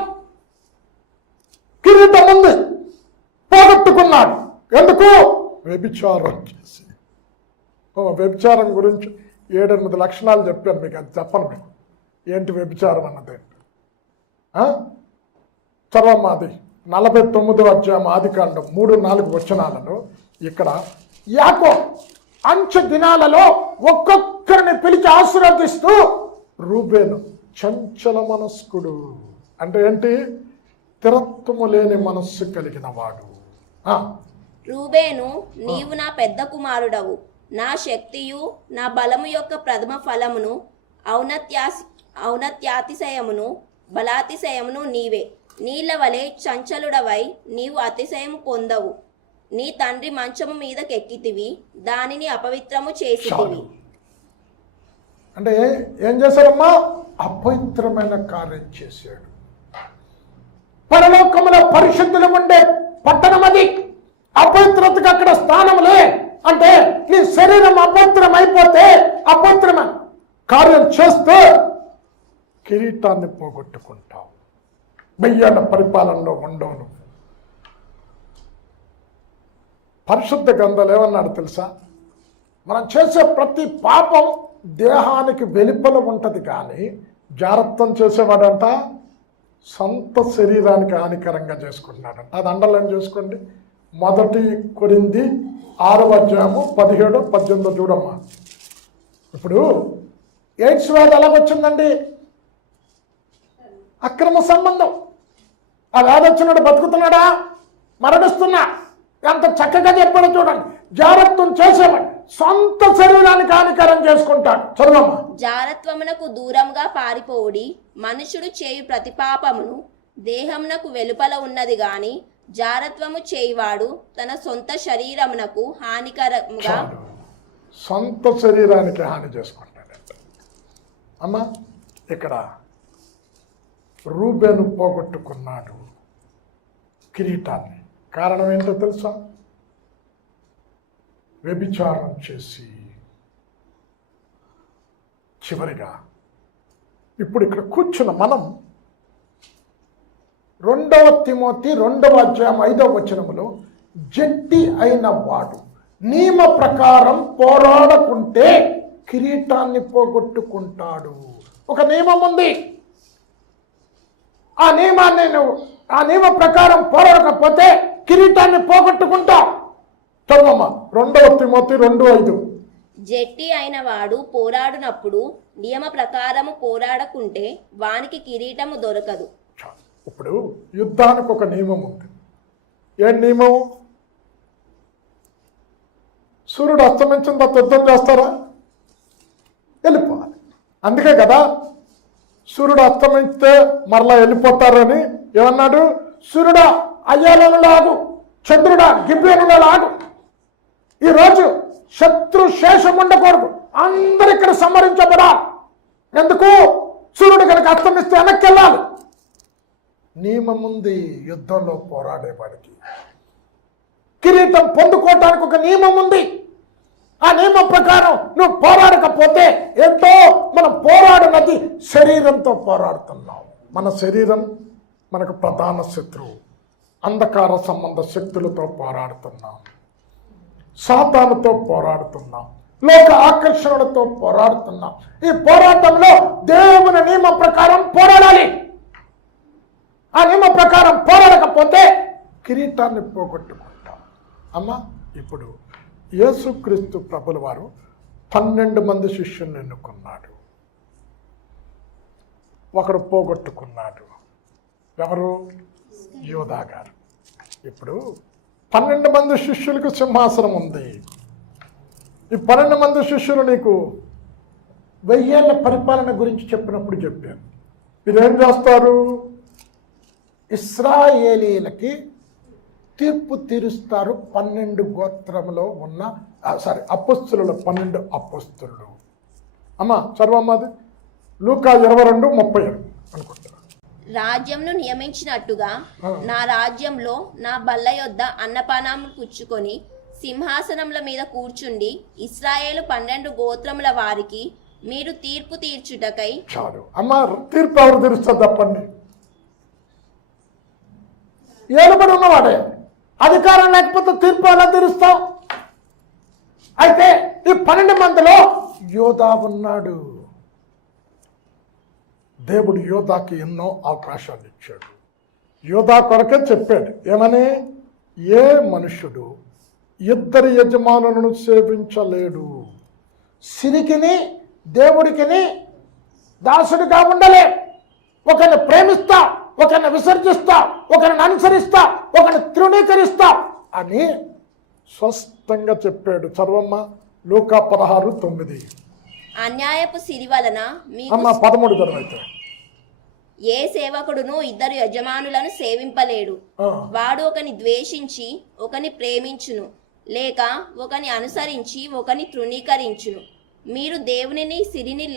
కిరీటం ఉంది. పోగొట్టుకున్నాడు. ఎందుకు? వ్యభిచారం చేసి. వ్యభిచారం గురించి 7-8 లక్షణాలు చెప్పాను మీకు, అది చెప్పను మీకు. ఏంటి వ్యభిచారం అన్నది? చదవమ్మాది 49వ అధ్యాయం ఆదికాండం 3-4 వచనాలలో. ఇక్కడ యాకోబు అంచె దినాలలో ఒక్కొక్కరిని పిలిచి ఆశీర్వదిస్తూ, రూబేను చంచల మనస్కుడు అంటే ఏంటి? స్థిరత్వము లేని మనస్సు కలిగిన వాడు. రూబేను, నీవు నా పెద్ద కుమారుడవు, నా శక్తియు నా బలము యొక్క ప్రథమ ఫలమును, ఔన్నత్యాతిశయమును బలాతిశయమును నీవే. నీళ్ల వలె చంచలుడవై నీవు అతిశయము పొందవు. నీ తండ్రి మంచము మీదకెక్కితివి, దానిని అపవిత్రము చేసితివి. అంటే ఏం చేశారమ్మా? అపవిత్రమైన కార్యం చేశాడు. పరలోకములో పరిశుద్ధులు ఉండే పట్టణం అది. అపవిత్రతకు అక్కడ స్థానములే. అంటే నీ శరీరం అపవిత్రమైపోతే, అపవిత్రమైన కార్యం చేస్తే కిరీటాన్ని పోగొట్టుకుంటావు. 1000 ఏళ్ల పరిపాలనలో ఉండవు నువ్వు. పరిశుద్ధ గ్రంథాలు ఏమన్నాడు తెలుసా? మనం చేసే ప్రతి పాపం దేహానికి వెలుపల ఉంటుంది, కానీ జాగ్రత్తం చేసేవాడంట సొంత శరీరానికి హానికరంగా చేసుకుంటున్నాడంట. అది అండర్లైన్ చేసుకోండి. 1 కొరింథీ 6వ అధ్యాయము 17-18 చూడమ్మా. ఇప్పుడు ఎయిడ్స్ వ్యాధి ఎలాగొచ్చిందండి? అక్రమ సంబంధం. ఆ వ్యాధి వచ్చినాడు బతుకుతున్నాడా? మరణిస్తున్నా? ఎంత చక్కగా చెప్పాడో చూడండి. జాగ్రత్తం చేసేవాడు సొంత శరీరానికి హానికరం చేసుకుంటాడు. చదువమ్మా. జారత్వమునకు దూరంగా పారిపోవుడి. మనుషుడు చేయు ప్రతిపాపమును దేహమునకు వెలుపల ఉన్నది గాని జారత్వము చేయువాడు తన సొంత శరీరమునకు హానికరముగా, సొంత శరీరానికి హాని చేసుకుంటాడంట. అమ్మా ఇక్కడ రూబేను పోగొట్టుకున్నాడు కిరీటాన్ని. కారణం ఏంటో తెలుసా? వ్యభిచారం చేసి. చివరిగా ఇప్పుడు ఇక్కడ కూర్చున్న మనం 2వ తిమోతి 2వ అధ్యాయం 5వ వచనములో, జట్టి అయిన వాడు నియమ ప్రకారం పోరాడకుంటే కిరీటాన్ని పోగొట్టుకుంటాడు. ఒక నియమం ఉంది. ఆ నియమ ప్రకారం పోరాడకపోతే కిరీటాన్ని పోగొట్టుకుంటాం. చదవమ్మా 2వ తిమోతి 2:5. జట్టి అయిన వాడు పోరాడునప్పుడు నియమ ప్రకారము పోరాడకుంటే వానికి కిరీటము దొరకదు. ఇప్పుడు యుద్ధానికి ఒక నియమం ఉంది. ఏ నియమం? సూర్యుడు అస్తమించిన తర్వాత యుద్ధం చేస్తారా? వెళ్ళిపోవాలి. అందుకే కదా సూర్యుడు అస్తమిస్తే మరలా వెళ్ళిపోతారని ఏమన్నాడు? సూర్యుడా అయ్యాలను లాగు, చంద్రుడా గిబ్బేనులో లాగు. ఈరోజు శత్రు శేషం ఉండకూడదు. అందరు ఇక్కడ సంహరించబడాలి. ఎందుకు? సూర్యుడు కనుక అస్తమిస్తే వెనక్కి వెళ్ళాలి. నియమం ఉంది యుద్ధంలో పోరాడేవాడికి. కిరీటం పొందుకోవటానికి ఒక నియమం ఉంది. ఆ నియమం ప్రకారం నువ్వు పోరాడకపోతే ఎంతో మనం పోరాడినది శరీరంతో పోరాడుతున్నాం. మన శరీరం మనకు ప్రధాన శత్రువు. అంధకార సంబంధ శక్తులతో పోరాడుతున్నాం, సాతానుతో పోరాడుతున్నాం, లోక ఆకర్షణలతో పోరాడుతున్నాం. ఈ పోరాటంలో దేవుని నియమ ప్రకారం పోరాడాలి. ఆ నియమ ప్రకారం పోరాడకపోతే కిరీటాన్ని పోగొట్టుకుంటాం. అమ్మా, ఇప్పుడు యేసుక్రీస్తు ప్రభుల వారు 12 మంది శిష్యుల్ని ఎన్నుకున్నాడు. ఒకరు పోగొట్టుకున్నాడు. ఎవరు? యోధా గారు. ఇప్పుడు 12 మంది శిష్యులకు సింహాసనం ఉంది. ఈ 12 మంది శిష్యులు నీకు 1000 ఏళ్ల పరిపాలన గురించి చెప్పినప్పుడు చెప్పాను. మీరేం చేస్తారు? ఇశ్రాయేలీలకి తీర్పు తీరుస్తారు. 12 గోత్రంలో ఉన్న అపోస్తులు 12 అపోస్తులు. అమ్మా చదవమ్మది లూకా 22:37 అనుకుంటా. రాజ్యంను నియమించినట్టుగా నా రాజ్యంలో నా బల్ల యొద్ద అన్నపానములు పుచ్చుకొని సింహాసనముల మీద కూర్చుండి ఇశ్రాయేలు 12 గోత్రముల వారికి మీరు తీర్పు తీర్చుటకై. చాలు అమ్మా, తీర్పు ఎవరు తీరుస్తారు తప్పండి? ఏలుబడి ఉన్నవాడే. అధికారం లేకపోతే తీర్పు ఎలా తీరుస్తాం? అయితే ఈ 12 మందిలో యోధా ఉన్నాడు. దేవుడు యోధాకి ఎన్నో అవకాశాలు ఇచ్చాడు. యోధా కొరకే చెప్పాడు ఏమని? ఏ మనుషుడు 2 యజమానులను సేవించలేడు. సిరికిని దేవుడికిని దాసుడిగా ఉండలే. ఒకరిని ప్రేమిస్తా, ఒకరిని విసర్జిస్తా, ఒకరిని అనుసరిస్తా, ఒకరిని తృణీకరిస్తా అని స్పష్టంగా చెప్పాడు. చదవమ్మ లూకా 16:9. అన్యాయపు సిరి వలన అమ్మ 13 చదవైతే. ఏ సేవకుడును 2 యజమానులను సేవింపలేడు. వాడు ఒకని ద్వేషించి ఒకని ప్రేమించును, లేక ఒకని అనుసరించి ఒకని తృణీకరించును. మీరు దేవునిని సిరిని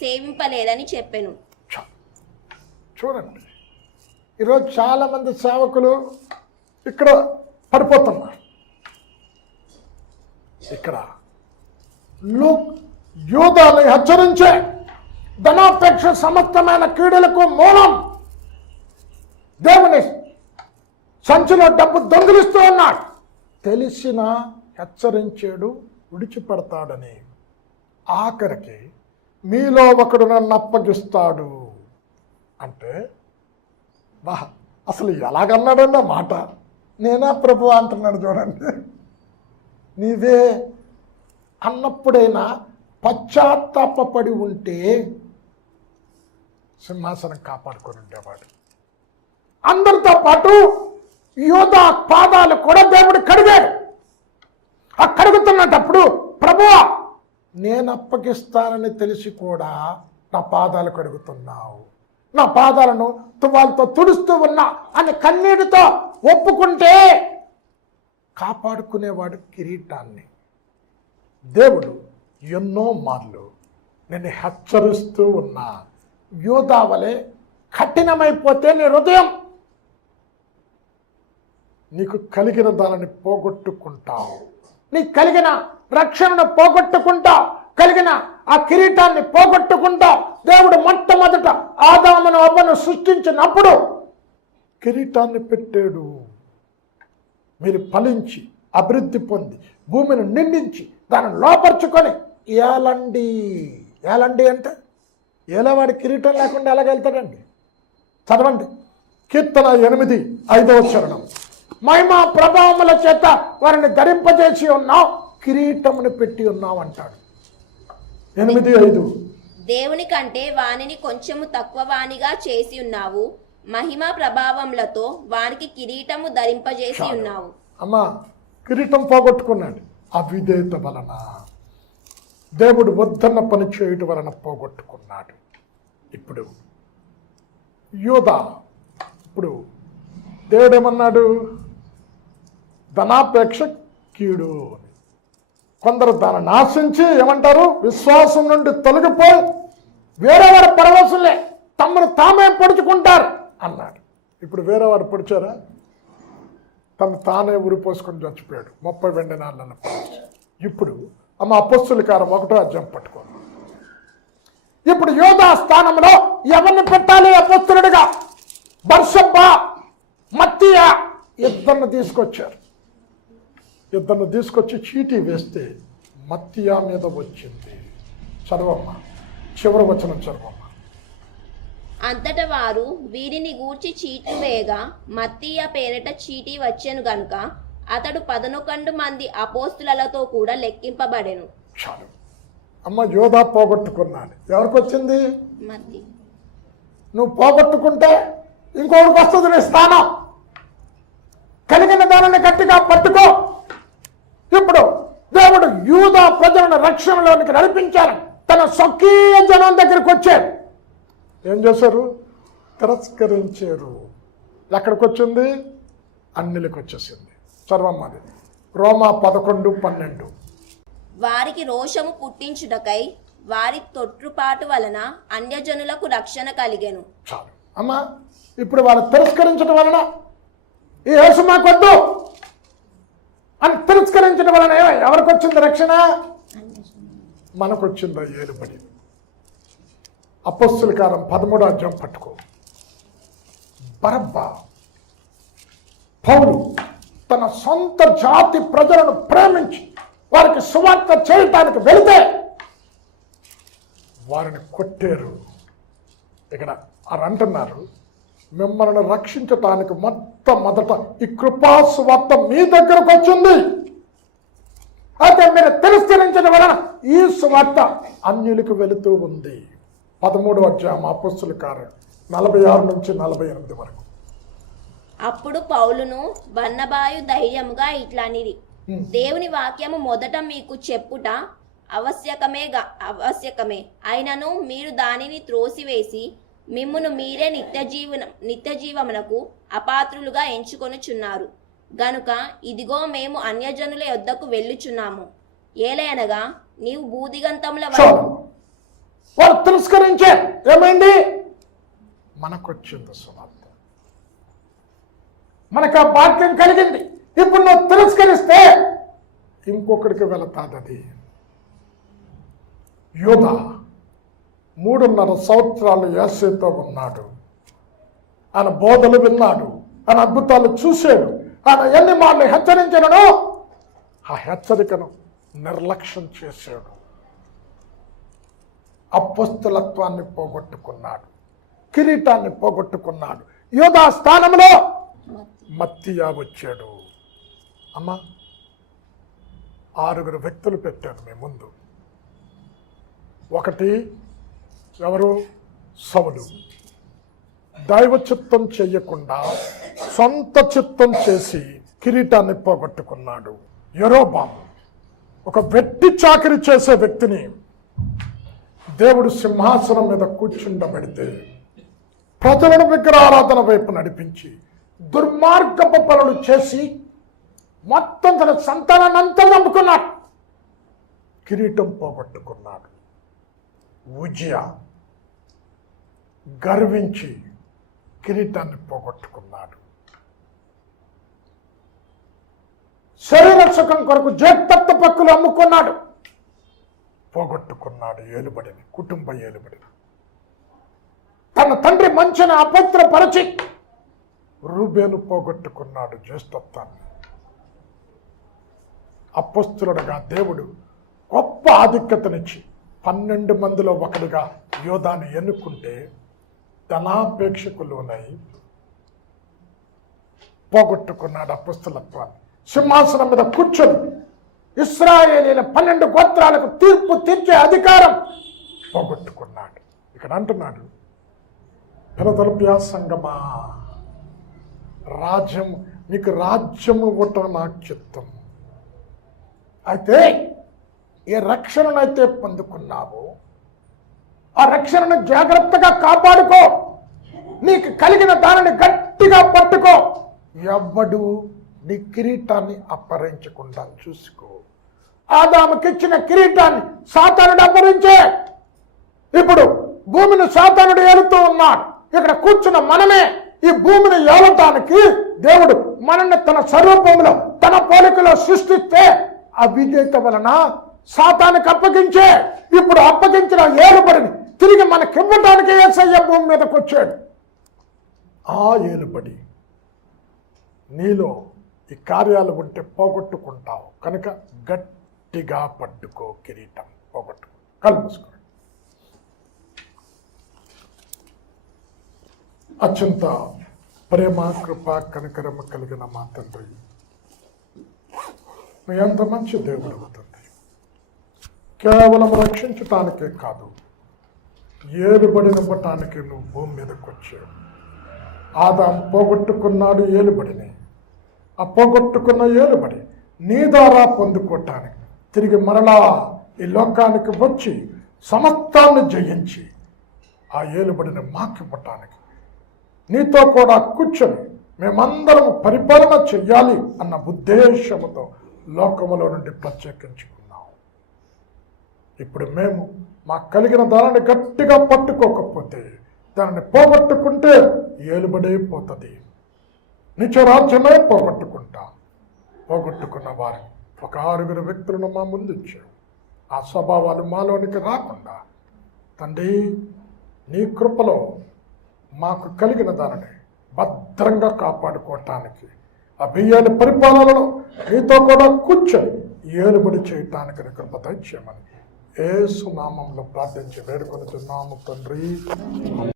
సేవింపలేరని చెప్పెను. చూడండి, ఈరోజు చాలా మంది సేవకులు ఇక్కడ పడిపోతున్నారు. ఇక్కడ యూదాన్ని హెచ్చరించే ధనాపేక్ష సమస్తమైన కీడులకు మూలం దేవుని సంచిలో డబ్బు దొంగిలిస్తూ ఉన్నాడు. తెలిసిన హెచ్చరించాడు, విడిచిపెడతాడని. ఆఖరికి మీలో ఒకడు నన్ను అప్పగిస్తాడు అంటే బా, అసలు ఎలాగన్నాడండి ఆ మాట? నేనా ప్రభు అంటున్నాడు. చూడండి, నీవే అన్నప్పుడైనా పశ్చాత్తాపడి ఉంటే సింహాసనం కాపాడుకొని ఉండేవాడు. అందరితో పాటు యోధా పాదాలు కూడా దేవుడు కడిగాడు. ఆ కడుగుతున్నప్పుడు ప్రభువా, నేను అప్పగిస్తానని తెలిసి కూడా నా పాదాలు కడుగుతున్నావు, నా పాదాలను తువాలతో తుడుస్తూ ఉన్నా అని కన్నీటితో ఒప్పుకుంటే కాపాడుకునేవాడు కిరీటాన్ని. దేవుడు ఎన్నో మార్లు నేను హెచ్చరిస్తూ ఉన్నా, యోధా వలె కఠినమైపోతే నీ హృదయం, నీకు కలిగిన దానిని పోగొట్టుకుంటావు, నీకు కలిగిన రక్షణను పోగొట్టుకుంటావు, కలిగిన ఆ కిరీటాన్ని పోగొట్టుకుంటావు. దేవుడు మొట్టమొదట ఆదామును అవ్వను సృష్టించినప్పుడు కిరీటాన్ని పెట్టాడు. మీరు ఫలించి అభివృద్ధి పొంది భూమిని నిండించి దాన్ని లోపరుచుకొని ఏలండి. ఏలండి అంటే ఏలేవాడి కిరీటం లేకుండా ఎలాగెళ్తాడండి? చదవండి కీర్తన 8:5 మహిమా ప్రభావముల చేత వారిని ధరింపజేసి ఉన్నావు, కిరీటమును పెట్టి ఉన్నావు అంటాడు. 8:5 దేవుని కంటే వానిని కొంచెము తక్కువ వానిగా చేసి ఉన్నావు, మహిమా ప్రభావములతో వానికి కిరీటము ధరింపజేసి ఉన్నావు. అమ్మా, కిరీటం పోగొట్టుకున్నాడు. అవిధేయత వలన, దేవుడు వద్దన్న పని చేయటం వలన పోగొట్టుకున్నాడు. ఇప్పుడు యోధా, ఇప్పుడు దేవుడేమన్నాడు? ధనాపేక్ష కీడు. కొందరు దాన్ని నాశించి ఏమంటారు? విశ్వాసం నుండి తొలగిపోయి వేరేవాడు పరవశులే తమను తామే పొడుచుకుంటారు అన్నాడు. ఇప్పుడు వేరేవాడు పొడిచారా? తను తానే ఉరిపోసుకొని చచ్చిపోయాడు 30 వెండి నాళ్ళను. ఇప్పుడు అమ్మ అపొస్తలుల కార్యం 1వ అధ్యాయం పట్టుకోండి. ఇప్పుడు యోధా స్థానంలో ఎవరిని పెట్టాలి అపొస్తలుడిగా? బర్సబ్బా, మత్తీయ ఇద్దరిని తీసుకొచ్చారు. ఇద్దరిని తీసుకొచ్చి చీటీ వేస్తే మత్తియా మీద వచ్చింది. చదవమ్మ, చివరి వచనం చదవమ్మ. అంతటా వారు వీరిని గూర్చి చీట్లు వేయగా మత్తీయ పేరిట చీటీ వచ్చెను గనుక అతడు 11 మంది అపోస్తులతో కూడా లెక్కింపబడెను. చాలు అమ్మ, యోధా పోగొట్టుకున్నాను. ఎవరికి వచ్చింది? మత్తి. నువ్వు పోగొట్టుకుంటే ఇంకొకరికి వస్తుంది నీ స్థానం. కలిగిన దానిని గట్టిగా పట్టుకో. ఇప్పుడు దేవుడు యూదా ప్రజలను రక్షణలోనికి నడిపించారు. తన స్వకీయ జనం దగ్గరికి వచ్చారు. ఏం చేశారు? తిరస్కరించారు. ఎక్కడికి వచ్చింది? అన్నిలకు వచ్చేసింది. చదవమ్మది రోమా 11:12. వారికి రోషము పుట్టించుటకై వారి తొట్టుపాటు వలన అన్యజనులకు రక్షణ కలిగెను. చాలు అమ్మా. ఇప్పుడు వాళ్ళు తిరస్కరించడం వలన ఈ యేసు మాకొద్దు అని తిరస్కరించడం వలన ఎవరికి వచ్చింది రక్షణ? మనకు వచ్చిందా ఏలుబడి. అపొస్తలుల కార్యం 13వ అధ్యాయం పట్టుకో. బరబ్బా పౌలు తన సొంత జాతి ప్రజలను ప్రేమించి వారికి సువార్త చేయటానికి వెళితే వారిని కొట్టారు. ఇక్కడ వారు అంటున్నారు, మిమ్మల్ని రక్షించటానికి మొట్టమొదట ఈ కృపా సువార్త మీ దగ్గరకు వచ్చింది. అయితే మీరు తిరస్కరించడం వలన ఈ సువార్త అన్యులకు వెళుతూ ఉంది. 13వ అధ్యాయం అపొస్తలుల కార్యం 46 నుంచి 48 వరకు. అప్పుడు పౌలును బర్నబాయు ధైర్యముగా ఇట్లనిరి, దేవుని వాక్యము మొదట మీకు చెప్పుట ఆవశ్యకమే. అయినను మీరు దానిని త్రోసివేసి మిమ్మును మీరే నిత్యజీవమునకు అపాత్రులుగా ఎంచుకొనుచున్నారు గనుక ఇదిగో మేము అన్యజనుల యొద్దకు వెళ్ళుచున్నాము. ఏలయనగా నీవు భూదిగంతముల వరకు వారు తిరస్కరించే ఏమైంది? మనకొచ్చింది సువార్త, మనకు ఆ భాగ్యం కలిగింది. ఇప్పుడు నువ్వు తిరస్కరిస్తే ఇంకొకరికి వెళతాది. అది యోధా 3.5 సంవత్సరాలు యేసుతో ఉన్నాడు. ఆయన బోధలు విన్నాడు, ఆయన అద్భుతాలు చూశాడు. ఆయన ఎన్ని మార్లు హెచ్చరించినను ఆ హెచ్చరికను నిర్లక్ష్యం చేశాడు. అపొస్తలత్వాన్ని పోగొట్టుకున్నాడు, కిరీటాన్ని పోగొట్టుకున్నాడు. యోధా స్థానంలో మత్తీయా వచ్చాడు. అమ్మా, 6 వ్యక్తులు పెట్టాను మీ ముందు. ఒకటి ఎవరు? సౌలు. దైవ చిత్తం చెయ్యకుండా సొంత చిత్తం చేసి కిరీటాన్ని పోగొట్టుకున్నాడు. యెరోబాము ఒక వెట్టి చాకిరి చేసే వ్యక్తిని దేవుడు సింహాసనం మీద కూర్చుండబెడితే ప్రజలను విగ్రహారాధన వైపు నడిపించి దుర్మార్గపు పనులు చేసి మొత్తం తన సంతానాన్ని అంతా నమ్ముకున్నాడు. కిరీటం పోగొట్టుకున్నాడు. ఉజియా గర్వించి కిరీటాన్ని పోగొట్టుకున్నాడు. శరీర సుఖం కొరకు జేత్తత్త పక్కులు అమ్ముకున్నాడు, పోగొట్టుకున్నాడు ఏలుబడిని, కుటుంబ ఏలుబడిని. తన తండ్రి మంచిని అపవిత్రపరచి రూబేను పోగొట్టుకున్నాడు జ్యేష్ఠత్వాన్ని. అపొస్తలుడుగా దేవుడు గొప్ప ఆధిక్యతనిచ్చి 12 మందిలో ఒకడుగా యోధాను ఎన్నుకుంటే ధనాపేక్షకులోనై పోగొట్టుకున్నాడు అపొస్తలత్వాన్ని. సింహాసనం మీద కూర్చొని ఇశ్రాయేలీల 12 గోత్రాలకు తీర్పు తీర్చే అధికారం పోగొట్టుకున్నాడు. ఇక్కడ అంటున్నాడు, ఫిలదెల్ఫియా సంగమా, రాజ్యం నీకు రాజ్యము ఇవ్వటం నాకు చిత్తం. అయితే ఏ రక్షణనైతే పొందుకున్నావో ఆ రక్షణను జాగ్రత్తగా కాపాడుకో. నీకు కలిగిన దానిని గట్టిగా పట్టుకో. ఎవ్వడు నీ కిరీటాన్ని అపహరించకుండా చూసుకో. ఆదాముకిచ్చిన కిరీటాన్ని సాతానుడు అపహరించే. ఇప్పుడు భూమిని సాతానుడు ఏలుతూ ఉన్నాడు. ఇక్కడ కూర్చున్న మనమే ఈ భూమిని ఏలటానికి దేవుడు మనల్ని తన స్వరూపంలో తన పోలికలో సృష్టిస్తే అవిధేయత వలన సాతానికి అప్పగించే. ఇప్పుడు అప్పగించిన ఏలుబడిని తిరిగి మనకివ్వడానికి యేసయ్య భూమి మీదకి వచ్చాడు. ఆ ఏలుబడి నీలో ఈ కార్యాలు ఉంటే పోగొట్టుకుంటావు కనుక గట్టిగా పట్టుకో కిరీటం, పోగొట్టుకో. కళ్ళు మూసుకో. అత్యంత ప్రేమ, కృప, కనికరమ కలిగిన మా తండ్రి, మీ ఎంత మంచి దేవుడు అవుతుంది. కేవలం రక్షించటానికే కాదు, ఏలుబడినివ్వటానికి నువ్వు భూమి మీదకి వచ్చావు. ఆదాం పోగొట్టుకున్నాడు ఏలుబడిని. ఆ పోగొట్టుకున్న ఏలుబడి నీ ద్వారా పొందుకోవటానికి తిరిగి మరలా ఈ లోకానికి వచ్చి సమస్తాన్ని జయించి ఆ ఏలుబడిని మాకివ్వటానికి నీతో కూడా కూర్చొని మేమందరం పరిపాలన చెయ్యాలి అన్న ఉద్దేశముతో లోకములో నుండి ప్రత్యేకించుకున్నాం. ఇప్పుడు మేము మాకు కలిగిన దానిని గట్టిగా పట్టుకోకపోతే, దానిని పోగొట్టుకుంటే ఏలుబడే పోతుంది, నిత్య రాజ్యమే పోగొట్టుకుంటాం. పోగొట్టుకున్న వారిని ఒక 6 వ్యక్తులను మా ముందు ఇచ్చావు. ఆ స్వభావాలు మాలోనికి రాకుండా తండ్రి నీ కృపలో మాకు కలిగిన దానిని భద్రంగా కాపాడుకోవటానికి, ఆ బియ్యాల పరిపాలనలో నీతో కూడా కూర్చొని ఏలుబడి చేయటానికి కృప దయచేయమని యేసు నామములో ప్రార్థించి వేడుకొనుచున్నాము తండ్రి.